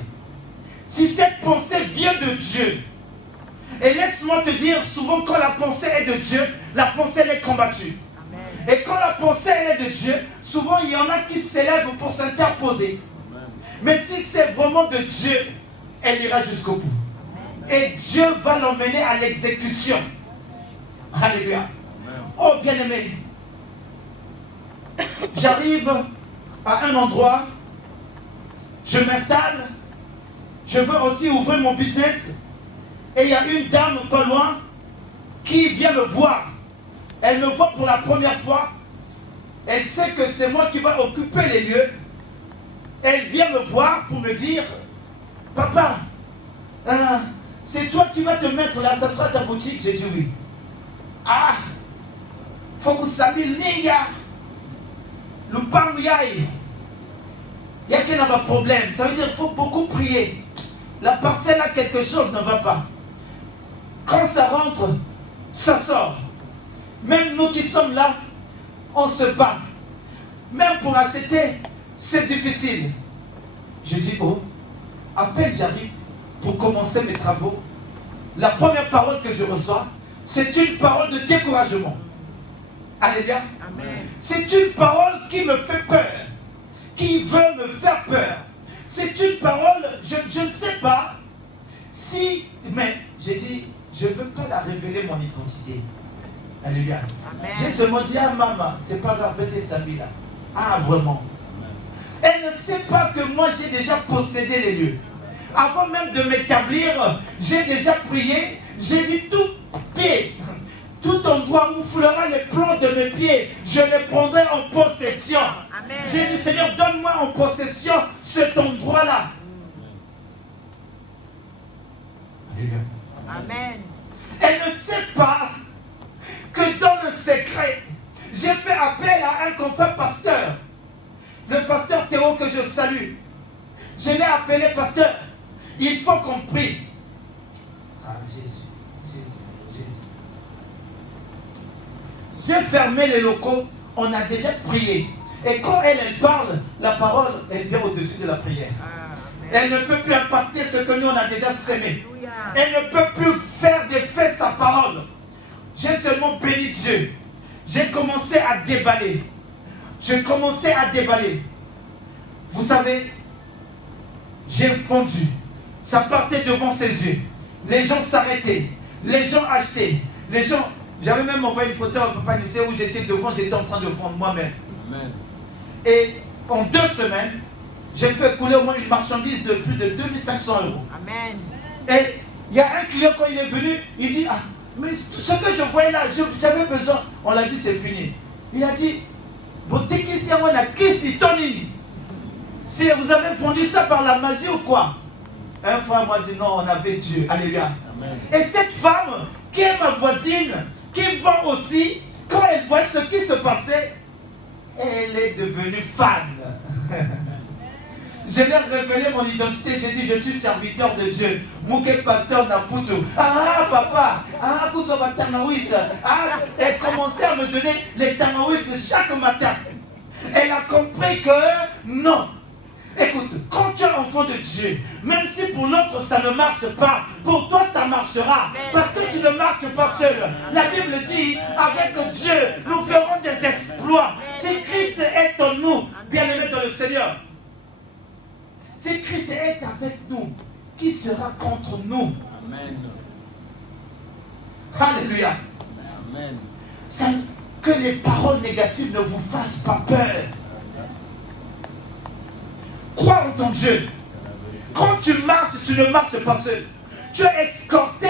si cette pensée vient de Dieu, et laisse-moi te dire, souvent quand la pensée est de Dieu, la pensée elle est combattue. Et quand la pensée elle est de Dieu, souvent il y en a qui s'élèvent pour s'interposer. Mais si c'est vraiment de Dieu, elle ira jusqu'au bout. Et Dieu va l'emmener à l'exécution. Alléluia. Oh bien-aimé, j'arrive à un endroit, je m'installe, je veux aussi ouvrir mon business, et il y a une dame pas loin qui vient me voir. Elle me voit pour la première fois, elle sait que c'est moi qui va occuper les lieux. Elle vient me voir pour me dire, papa, c'est toi qui vas te mettre là, ça sera ta boutique. J'ai dit oui. Ah, faut que ça s'habille ninga. Le pain yaï. Il y a qu'il n'y a pas de problème. Ça veut dire qu'il faut beaucoup prier. La parcelle a quelque chose ne va pas. Quand ça rentre, ça sort. Même nous qui sommes là, on se bat. Même pour acheter, c'est difficile. Je dis, oh, à peine j'arrive pour commencer mes travaux, la première parole que je reçois, c'est une parole de découragement. Alléluia. C'est une parole qui me fait peur, qui veut me faire peur. C'est une parole, je ne sais pas si, mais j'ai dit, je ne veux pas la révéler mon identité. Alléluia. J'ai seulement dit, ah maman, c'est pas grave, mettez celui-là. Ah vraiment. Elle ne sait pas que moi j'ai déjà possédé les lieux. Avant même de m'établir, j'ai déjà prié, j'ai dit tout pied, tout endroit où foulera les plans de mes pieds, je les prendrai en possession. J'ai dit, Seigneur, donne-moi en possession cet endroit-là. Amen. Elle ne sait pas que dans le secret, j'ai fait appel à un confrère pasteur, le pasteur Théo que je salue. Je l'ai appelé pasteur. Il faut qu'on prie. Ah, Jésus. J'ai fermé les locaux, on a déjà prié. Et quand elle parle, la parole, elle vient au-dessus de la prière. Elle ne peut plus impacter ce que nous on a déjà sémé. Elle ne peut plus faire d'effet sa parole. J'ai seulement béni Dieu. J'ai commencé à déballer. Vous savez, j'ai fondu. Ça partait devant ses yeux. Les gens s'arrêtaient. Les gens achetaient. Les gens... J'avais même envoyé une photo à Papa Nissé où j'étais devant, j'étais en train de vendre moi-même. Et en 2 semaines, j'ai fait couler au moins une marchandise de plus de 2500 €. Amen. Et il y a un client, quand il est venu, il dit, ah, mais ce que je voyais là, j'avais besoin. On l'a dit, c'est fini. Il a dit, si vous avez vendu ça par la magie ou quoi? Un frère m'a dit, non, on avait Dieu. Alléluia. Amen. Et cette femme, qui est ma voisine, qui vend aussi, quand elle voit ce qui se passait, elle est devenue fan. Je lui ai révélé mon identité, j'ai dit je suis serviteur de Dieu. Mouké pasteur Naputo. Ah papa, ah Kousoba Tanawis. Ah, elle commençait à me donner les Tanawis chaque matin. Elle a compris que non. Écoute, quand tu es enfant de Dieu, même si pour l'autre ça ne marche pas, pour toi ça marchera. Parce que tu ne marches pas seul. La Bible dit, avec Dieu, nous ferons des exploits. Si Christ est en nous, bien-aimés dans le Seigneur, si Christ est avec nous, qui sera contre nous? Amen. Alléluia. Amen. Que les paroles négatives ne vous fassent pas peur. Crois en ton Dieu. Quand tu marches, tu ne marches pas seul. Tu es escorté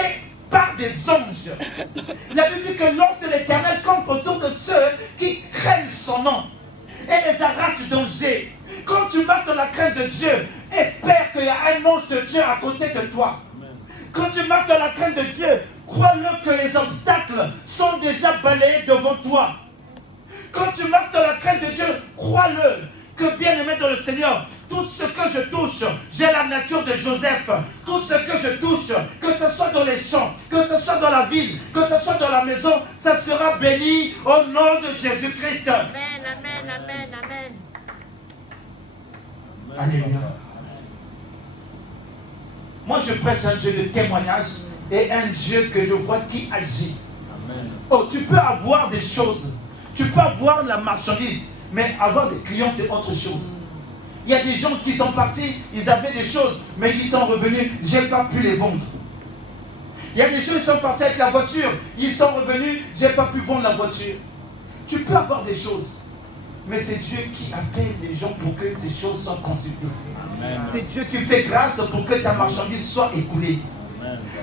par des anges. La Bible dit que l'ange de l'Éternel campe autour de ceux qui craignent son nom et les arrache du danger. Quand tu marches dans la crainte de Dieu, espère qu'il y a un ange de Dieu à côté de toi. Quand tu marches dans la crainte de Dieu, crois-le que les obstacles sont déjà balayés devant toi. Quand tu marches dans la crainte de Dieu, crois-le que, bien-aimé dans le Seigneur, tout ce que je touche, j'ai la nature de Joseph. Tout ce que je touche, que ce soit dans les champs, que ce soit dans la ville, que ce soit dans la maison, ça sera béni au nom de Jésus-Christ. Amen, amen, amen, amen. Alléluia. Moi, je prêche un Dieu de témoignage et un Dieu que je vois qui agit. Amen. Oh, tu peux avoir des choses. Tu peux avoir la marchandise, mais avoir des clients, c'est autre chose. Il y a des gens qui sont partis, ils avaient des choses, mais ils sont revenus, je n'ai pas pu les vendre. Il y a des gens qui sont partis avec la voiture, ils sont revenus, je n'ai pas pu vendre la voiture. Tu peux avoir des choses, mais c'est Dieu qui appelle les gens pour que ces choses soient consultées. C'est Dieu qui fait grâce pour que ta marchandise soit écoulée.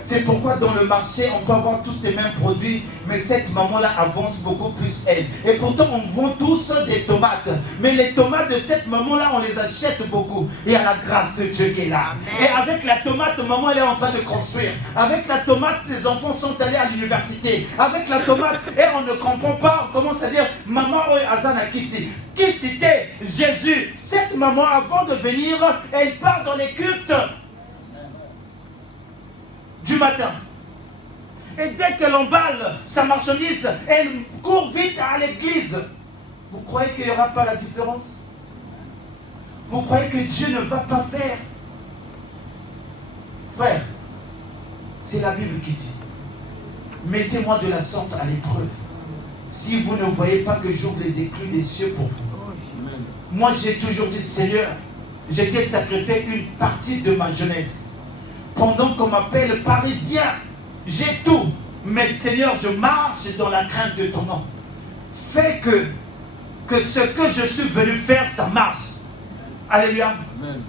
C'est pourquoi dans le marché, on peut avoir tous les mêmes produits, mais cette maman-là avance beaucoup plus elle. Et pourtant, on vend tous des tomates. Mais les tomates de cette maman-là, on les achète beaucoup. Et il y a la grâce de Dieu qui est là. Et avec la tomate, maman, elle est en train de construire. Avec la tomate, ses enfants sont allés à l'université. Avec la tomate, et on ne comprend pas, on commence à dire, maman, oh, Azana Kissi. Qui c'était Jésus? Cette maman, avant de venir, elle part dans les cultes du matin. Et dès qu'elle emballe sa marchandise, elle court vite à l'église. Vous croyez qu'il n'y aura pas la différence? Vous croyez que Dieu ne va pas faire? Frère, c'est la Bible qui dit, mettez-moi de la sorte à l'épreuve, si vous ne voyez pas que j'ouvre les écluses des cieux pour vous. Moi j'ai toujours dit, Seigneur, j'ai t'ai sacrifié une partie de ma jeunesse. Pendant qu'on m'appelle parisien, j'ai tout. Mais Seigneur, je marche dans la crainte de ton nom. Fais que ce que je suis venu faire, ça marche. Alléluia. Amen.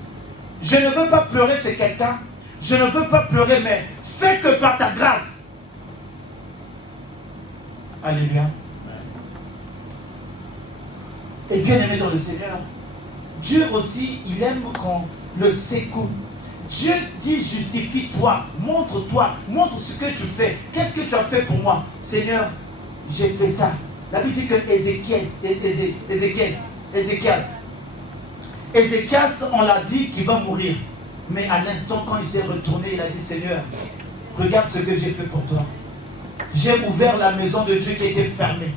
Je ne veux pas pleurer chez quelqu'un. Je ne veux pas pleurer, mais fais que par ta grâce. Alléluia. Et bien aimé dans le Seigneur, Dieu aussi, il aime qu'on le secoue. Dieu dit, justifie-toi, montre-toi, montre ce que tu fais. Qu'est-ce que tu as fait pour moi? Seigneur, j'ai fait ça. La Bible dit que Ézéchias, on l'a dit qu'il va mourir. Mais à l'instant, quand il s'est retourné, il a dit, Seigneur, regarde ce que j'ai fait pour toi. J'ai ouvert la maison de Dieu qui était fermée.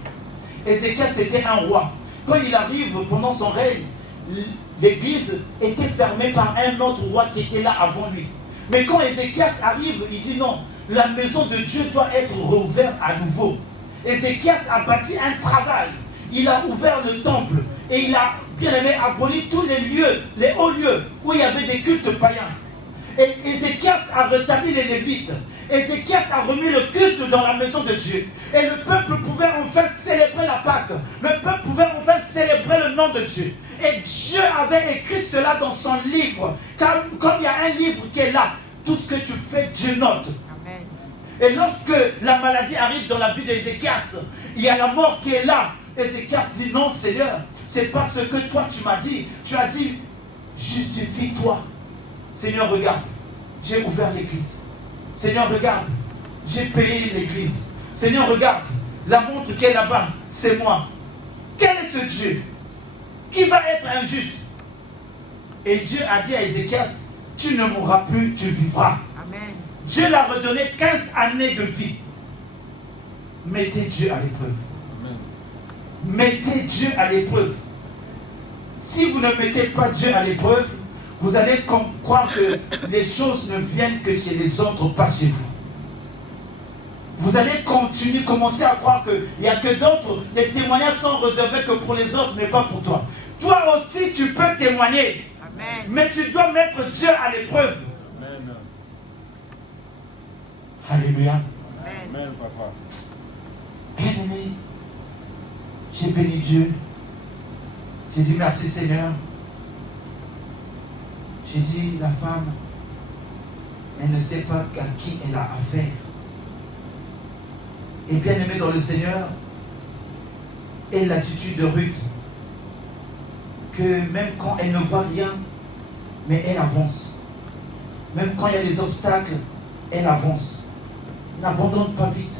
Ézéchias était un roi. Quand il arrive pendant son règne, l'église était fermée par un autre roi qui était là avant lui. Mais quand Ézéchias arrive, il dit non, la maison de Dieu doit être rouverte à nouveau. Ézéchias a bâti un travail. Il a ouvert le temple et il a, bien aimé, aboli tous les lieux, les hauts lieux où il y avait des cultes païens. Et Ézéchias a rétabli les Lévites. Ézéchias a remis le culte dans la maison de Dieu. Et le peuple pouvait enfin célébrer la Pâque. Le peuple pouvait enfin célébrer le nom de Dieu. Et Dieu avait écrit cela dans son livre. Car comme il y a un livre qui est là, tout ce que tu fais, Dieu note. Amen. Et lorsque la maladie arrive dans la vie d'Ézéchias, il y a la mort qui est là. Ézéchias dit non Seigneur, c'est pas ce que toi tu m'as dit. Tu as dit, justifie-toi. Seigneur, regarde, j'ai ouvert l'église. Seigneur, regarde, j'ai payé l'église. Seigneur, regarde, la montre qui est là-bas, c'est moi. Quel est ce Dieu qui va être injuste? Et Dieu a dit à Ézéchias, tu ne mourras plus, tu vivras. Amen. Dieu l'a redonné 15 années de vie. Mettez Dieu à l'épreuve. Mettez Dieu à l'épreuve. Si vous ne mettez pas Dieu à l'épreuve, vous allez croire que les choses ne viennent que chez les autres, pas chez vous. Vous allez commencer à croire qu'il n'y a que d'autres, les témoignages sont réservés que pour les autres, mais pas pour toi. Toi aussi, tu peux témoigner. Amen. Mais tu dois mettre Dieu à l'épreuve. Amen. Alléluia. Amen, papa. Bien-aimé, j'ai béni Dieu. J'ai dit merci Seigneur. J'ai dit la femme, elle ne sait pas à qui elle a affaire. Et bien-aimé dans le Seigneur, et l'attitude de Ruth, que même quand elle ne voit rien, mais elle avance. Même quand il y a des obstacles, elle avance. N'abandonne pas vite.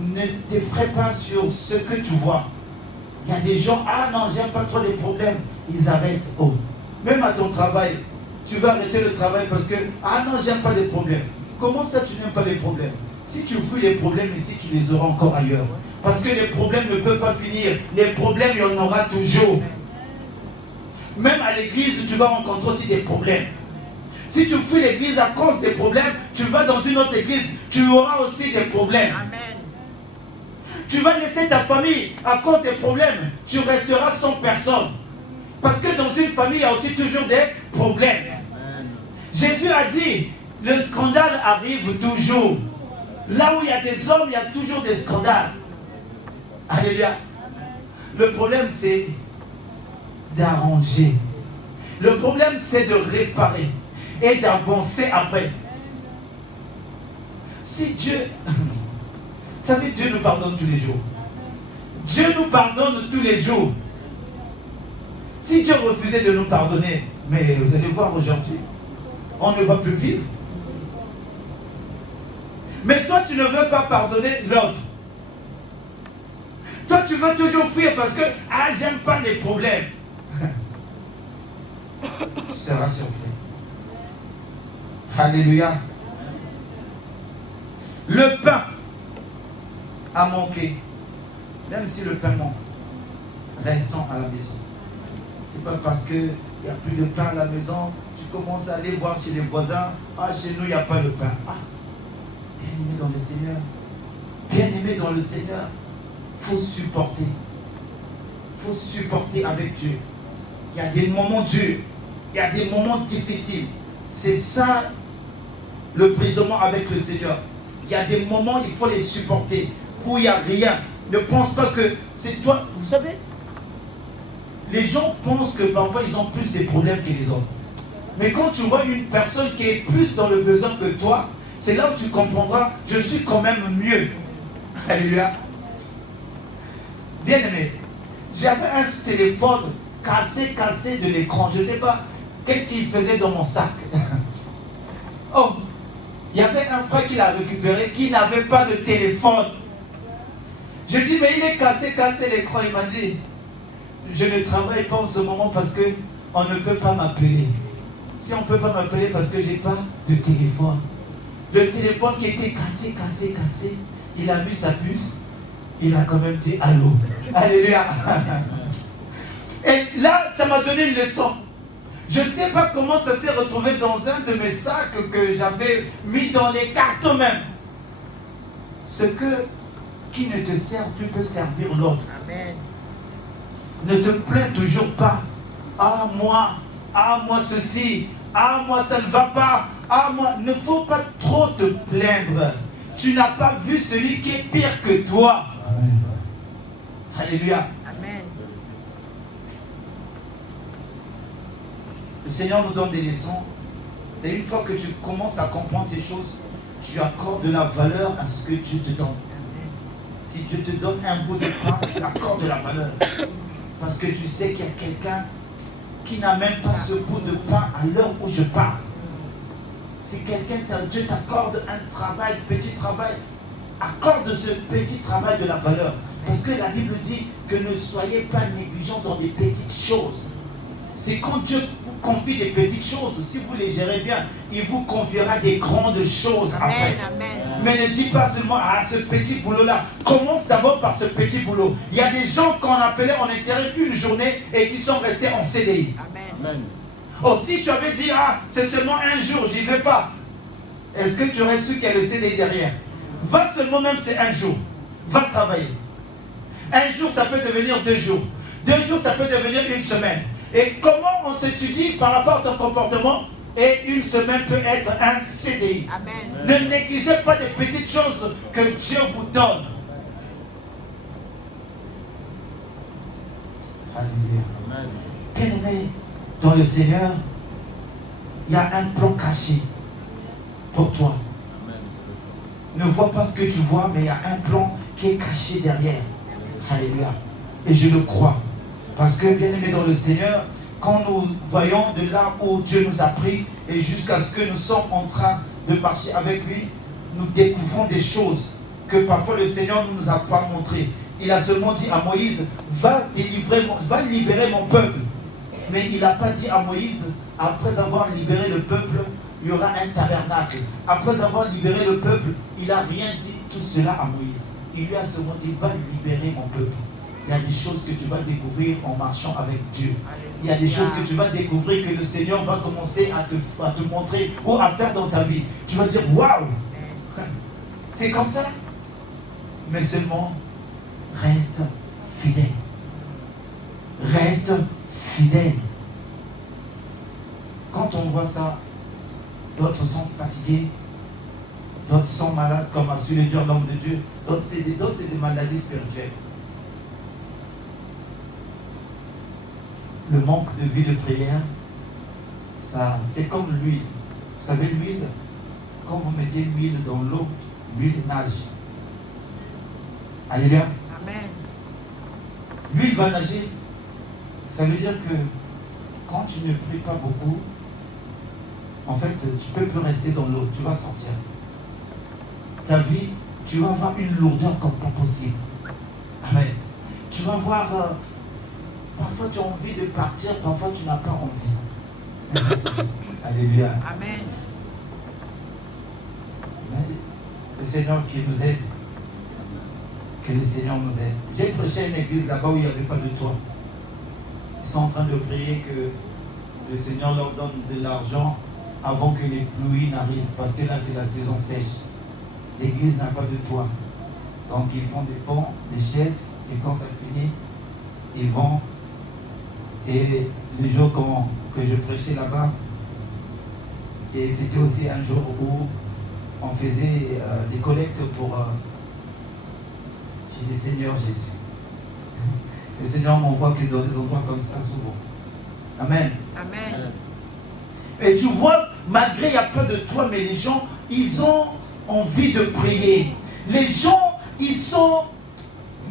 Ne t'effraie pas sur ce que tu vois. Il y a des gens, ah non, j'aime pas trop les problèmes. Ils arrêtent. Oh. Même à ton travail, tu vas arrêter le travail parce que, ah non, j'aime pas les problèmes. Comment ça, tu n'aimes pas les problèmes? Si tu fuis les problèmes ici, tu les auras encore ailleurs. Parce que les problèmes ne peuvent pas finir. Les problèmes, il y en aura toujours. Même à l'église, tu vas rencontrer aussi des problèmes. Si tu fuis l'église à cause des problèmes, tu vas dans une autre église, tu auras aussi des problèmes. Amen. Tu vas laisser ta famille à cause des problèmes, tu resteras sans personne. Parce que dans une famille, il y a aussi toujours des problèmes. Amen. Jésus a dit, le scandale arrive toujours. Là où il y a des hommes, il y a toujours des scandales. Alléluia. Le problème, c'est d'arranger. Le problème, c'est de réparer et d'avancer après. Si Dieu... Vous savez, Dieu nous pardonne tous les jours. Dieu nous pardonne tous les jours. Si Dieu refusait de nous pardonner, mais vous allez voir aujourd'hui, on ne va plus vivre. Mais toi, tu ne veux pas pardonner l'autre. Toi, tu veux toujours fuir parce que, ah, j'aime pas les problèmes. Tu seras surpris. Alléluia. Le pain a manqué. Même si le pain manque, restons à la maison. C'est pas parce qu'il n'y a plus de pain à la maison, tu commences à aller voir chez les voisins. Ah, chez nous, il n'y a pas de pain. Ah, bien-aimé dans le Seigneur. Bien-aimé dans le Seigneur. Il faut supporter. Il faut supporter avec Dieu. Il y a des moments durs. Il y a des moments difficiles. C'est ça l'emprisonnement avec le Seigneur. Il y a des moments, il faut les supporter. Où il n'y a rien. Ne pense pas que c'est toi. Vous savez, les gens pensent que parfois ils ont plus de problèmes que les autres. Mais quand tu vois une personne qui est plus dans le besoin que toi, c'est là où tu comprendras, je suis quand même mieux. Alléluia. Bien aimé, j'avais un téléphone cassé de l'écran. Je ne sais pas qu'est-ce qu'il faisait dans mon sac. Oh, il y avait un frère qui l'a récupéré qui n'avait pas de téléphone. Je dis, mais il est cassé l'écran. Il m'a dit, je ne travaille pas en ce moment parce qu'on ne peut pas m'appeler. Si on ne peut pas m'appeler parce que je n'ai pas de téléphone. Le téléphone qui était cassé, il a mis sa puce. Il a quand même dit allô. Alléluia. Et là, ça m'a donné une leçon. Je ne sais pas comment ça s'est retrouvé dans un de mes sacs que j'avais mis dans les cartons même. Ce qui ne te sert plus peut servir l'autre. Amen. Ne te plains toujours pas. Ah moi ceci, ah moi ça ne va pas, ah moi, ne faut pas trop te plaindre. Tu n'as pas vu celui qui est pire que toi. Amen. Alléluia. Amen. Le Seigneur nous donne des leçons. Et une fois que tu commences à comprendre ces choses, tu accordes de la valeur à ce que Dieu te donne. Si Dieu te donne un bout de pain, tu accordes de la valeur. Parce que tu sais qu'il y a quelqu'un qui n'a même pas ce bout de pain à l'heure où je parle. Si quelqu'un, Dieu t'accorde un travail, petit travail, accorde ce petit travail de la valeur. Parce que la Bible dit que ne soyez pas négligents dans des petites choses. C'est quand Dieu vous confie des petites choses, si vous les gérez bien, il vous confiera des grandes choses après. Amen. Mais ne dis pas seulement, ah, ce petit boulot-là. Commence d'abord par ce petit boulot. Il y a des gens qu'on appelait en intérim une journée et qui sont restés en CDI. Amen. Oh, si tu avais dit, ah, c'est seulement un jour, j'y vais pas. Est-ce que tu aurais su qu'il y a le CDI derrière? Va seulement, même c'est un jour. Va travailler. Un jour, ça peut devenir 2 jours. 2 jours, ça peut devenir 1 semaine. Et comment on t'étudie par rapport à ton comportement? Et 1 semaine peut être un CDI. Amen. Ne négligez pas des petites choses que Dieu vous donne. Alléluia. Amen. Bien-aimé, dans le Seigneur, il y a un plan caché pour toi. Amen. Ne vois pas ce que tu vois, mais il y a un plan qui est caché derrière. Alléluia. Et je le crois. Parce que, bien-aimé dans le Seigneur, quand nous voyons de là où Dieu nous a pris et jusqu'à ce que nous sommes en train de marcher avec lui, nous découvrons des choses que parfois le Seigneur ne nous a pas montrées. Il a seulement dit à Moïse, va libérer mon peuple. Mais il n'a pas dit à Moïse, après avoir libéré le peuple, il y aura un tabernacle. Après avoir libéré le peuple, il n'a rien dit tout cela à Moïse. Il lui a seulement dit, va libérer mon peuple. Il y a des choses que tu vas découvrir en marchant avec Dieu. Il y a des choses que tu vas découvrir que le Seigneur va commencer à te montrer ou à faire dans ta vie. Tu vas dire, waouh, c'est comme ça. Mais seulement, reste fidèle. Reste fidèle. Quand on voit ça, d'autres sont fatigués, d'autres sont malades, comme a su le dire l'homme de Dieu. D'autres, c'est des maladies spirituelles. Le manque de vie de prière, ça, c'est comme l'huile. Vous savez, l'huile, quand vous mettez l'huile dans l'eau, l'huile nage. Alléluia. Amen. L'huile va nager. Ça veut dire que quand tu ne pries pas beaucoup, en fait, tu ne peux plus rester dans l'eau. Tu vas sortir. Ta vie, tu vas avoir une lourdeur comme pas possible. Amen. Tu vas voir... parfois tu as envie de partir, parfois tu n'as pas envie. Alléluia. Amen. Mais le Seigneur qui nous aide. Que le Seigneur nous aide. J'ai prêché à une église là-bas où il n'y avait pas de toit. Ils sont en train de prier que le Seigneur leur donne de l'argent avant que les pluies n'arrivent. Parce que là, c'est la saison sèche. L'église n'a pas de toit. Donc, ils font des ponts, des chaises. Et quand ça finit, ils vont. Et le jour que je prêchais là-bas, et c'était aussi un jour où on faisait des collectes pour... j'ai dit, Seigneur Jésus. Le Seigneur m'envoie que dans des endroits comme ça souvent. Amen. Amen. Et tu vois, malgré il n'y a pas de toi, mais les gens, ils ont envie de prier. Les gens, ils sont...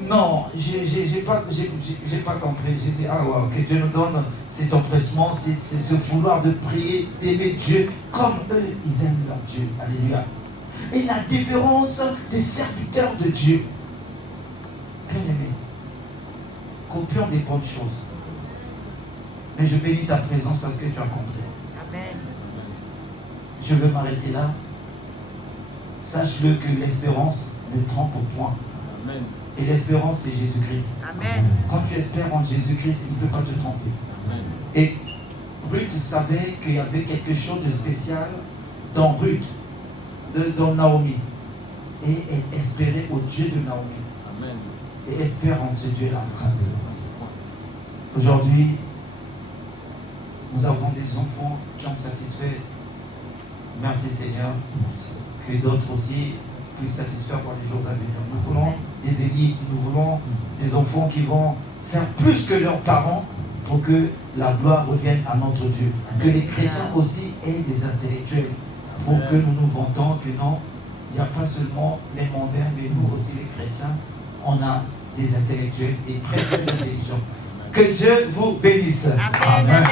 Non, j'ai pas compris. J'ai dit, ah ouais, que Dieu nous donne cet empressement, ce vouloir de prier, d'aimer Dieu, comme eux, ils aiment leur Dieu. Alléluia. Et la différence des serviteurs de Dieu. Bien aimé, copions des bonnes choses. Mais je bénis ta présence parce que tu as compris. Amen. Je veux m'arrêter là. Sache-le que l'espérance ne trompe point. Amen. Et l'espérance, c'est Jésus-Christ. Amen. Quand tu espères en Jésus-Christ, il ne peut pas te tromper. Amen. Et Ruth savait qu'il y avait quelque chose de spécial dans Ruth, dans Naomi. Et elle espérait au Dieu de Naomi. Amen. Et espère en ce Dieu-là. Aujourd'hui, nous avons des enfants qui ont satisfait. Merci Seigneur. Que d'autres aussi puissent satisfaire pour les jours à venir. Nous voulons des élites, nous voulons des enfants qui vont faire plus que leurs parents pour que la gloire revienne à notre Dieu. Que les chrétiens aussi aient des intellectuels pour que nous nous vantons que non, il n'y a pas seulement les mondains, mais nous aussi les chrétiens, on a des intellectuels et très très intelligents. Que Dieu vous bénisse. Amen.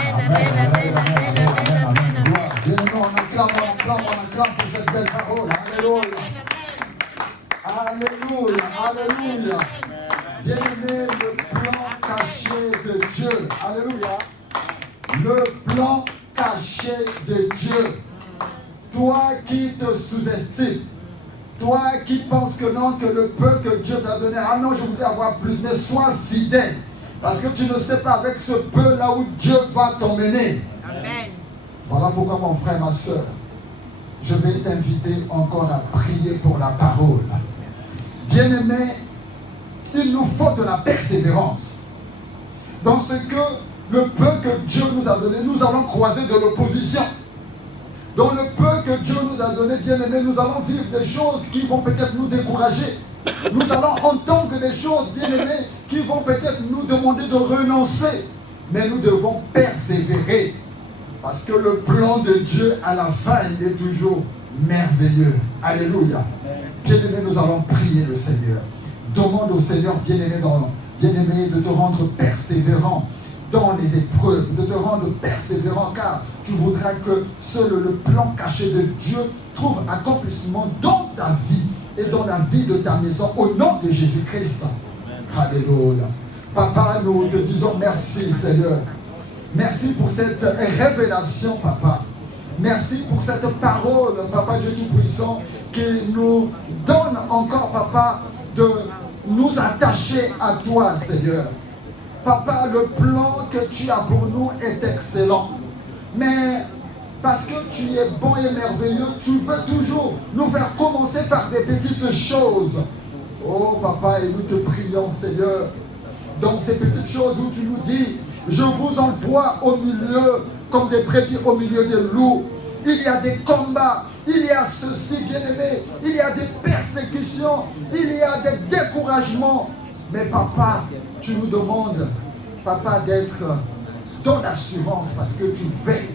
Bien, on acclame pour cette belle parole. Alléluia. Alléluia. Alléluia. Bien-aimé, le plan caché de Dieu. Alléluia. Le plan caché de Dieu. Toi qui te sous-estimes, toi qui penses que non, que le peu que Dieu t'a donné, ah non, je voudrais avoir plus, mais sois fidèle. Parce que tu ne sais pas avec ce peu là où Dieu va t'emmener. Amen. Voilà pourquoi, mon frère, ma soeur, je vais t'inviter encore à prier pour la parole. Bien-aimé, il nous faut de la persévérance. Dans ce que le peu que Dieu nous a donné, nous allons croiser de l'opposition. Dans le peu que Dieu nous a donné, bien-aimé, nous allons vivre des choses qui vont peut-être nous décourager. Nous allons entendre des choses, bien-aimés, qui vont peut-être nous demander de renoncer. Mais nous devons persévérer. Parce que le plan de Dieu, à la fin, il est toujours merveilleux. Alléluia. Bien-aimé, nous allons prier le Seigneur. Demande au Seigneur, bien-aimé, de te rendre persévérant dans les épreuves, de te rendre persévérant, car tu voudras que seul le plan caché de Dieu trouve accomplissement dans ta vie et dans la vie de ta maison, au nom de Jésus-Christ. Alléluia. Papa, nous te disons merci, Seigneur. Merci pour cette révélation, Papa. Merci pour cette parole, Papa Dieu Tout-Puissant, qui nous donne encore, Papa, de nous attacher à toi, Seigneur. Papa, le plan que tu as pour nous est excellent. Mais parce que tu es bon et merveilleux, tu veux toujours nous faire commencer par des petites choses. Oh, Papa, et nous te prions, Seigneur, dans ces petites choses où tu nous dis, je vous envoie au milieu, comme des brebis au milieu des loups. Il y a des combats, il y a ceci, bien-aimé, il y a des persécutions, il y a des découragements. Mais Papa, tu nous demandes, Papa, d'être dans l'assurance parce que tu veilles.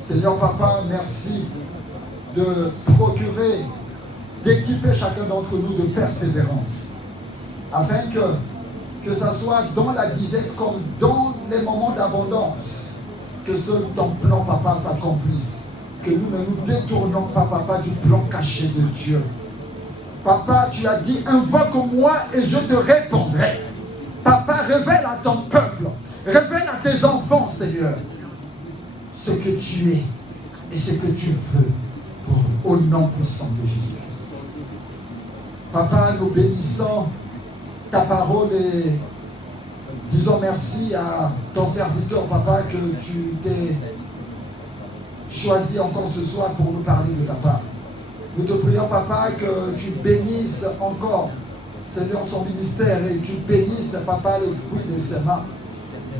Seigneur Papa, merci de procurer, d'équiper chacun d'entre nous de persévérance. Afin que ça soit dans la disette comme dans les moments d'abondance. Que seul ton plan, Papa, s'accomplisse. Que nous ne nous détournons pas, Papa, du plan caché de Dieu. Papa, tu as dit, invoque-moi et je te répondrai. Papa, révèle à ton peuple, révèle à tes enfants, Seigneur, ce que tu es et ce que tu veux au nom puissant de Jésus-Christ. Papa, nous bénissons ta parole et disons merci à ton serviteur, Papa, que tu t'es choisi encore ce soir pour nous parler de ta part. Nous te prions, Papa, que tu bénisses encore, Seigneur, son ministère et tu bénisses, Papa, les fruits de ses mains.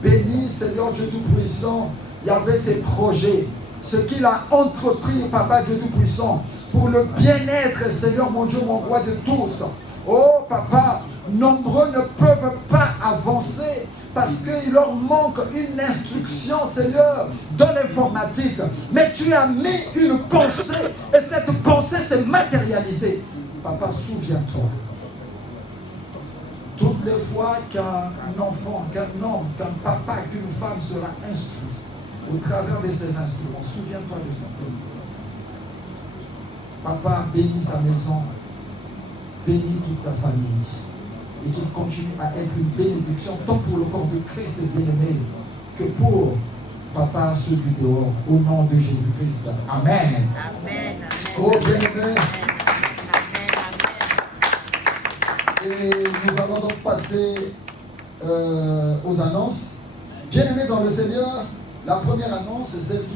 Bénis, Seigneur Dieu Tout-Puissant, il y avait ses projets, ce qu'il a entrepris, Papa Dieu Tout-Puissant, pour le bien-être, Seigneur, mon Dieu, mon roi de tous. Oh, Papa, nombreux ne peuvent pas avancer parce qu'il leur manque une instruction, Seigneur, dans l'informatique. Mais tu as mis une pensée et cette pensée s'est matérialisée. Papa, souviens-toi. Toutes les fois qu'un enfant, qu'un homme, qu'un papa, qu'une femme sera instruit au travers de ses instruments, souviens-toi de son frère. Papa, bénis sa maison, bénis toute sa famille et qu'il continue à être une bénédiction tant pour le corps de Christ bien-aimé que pour Papa ceux du dehors, au nom de Jésus-Christ. Amen. Amen. Oh bien-aimé. Et nous allons donc passer aux annonces. Bien-aimés dans le Seigneur, la première annonce, c'est celle qui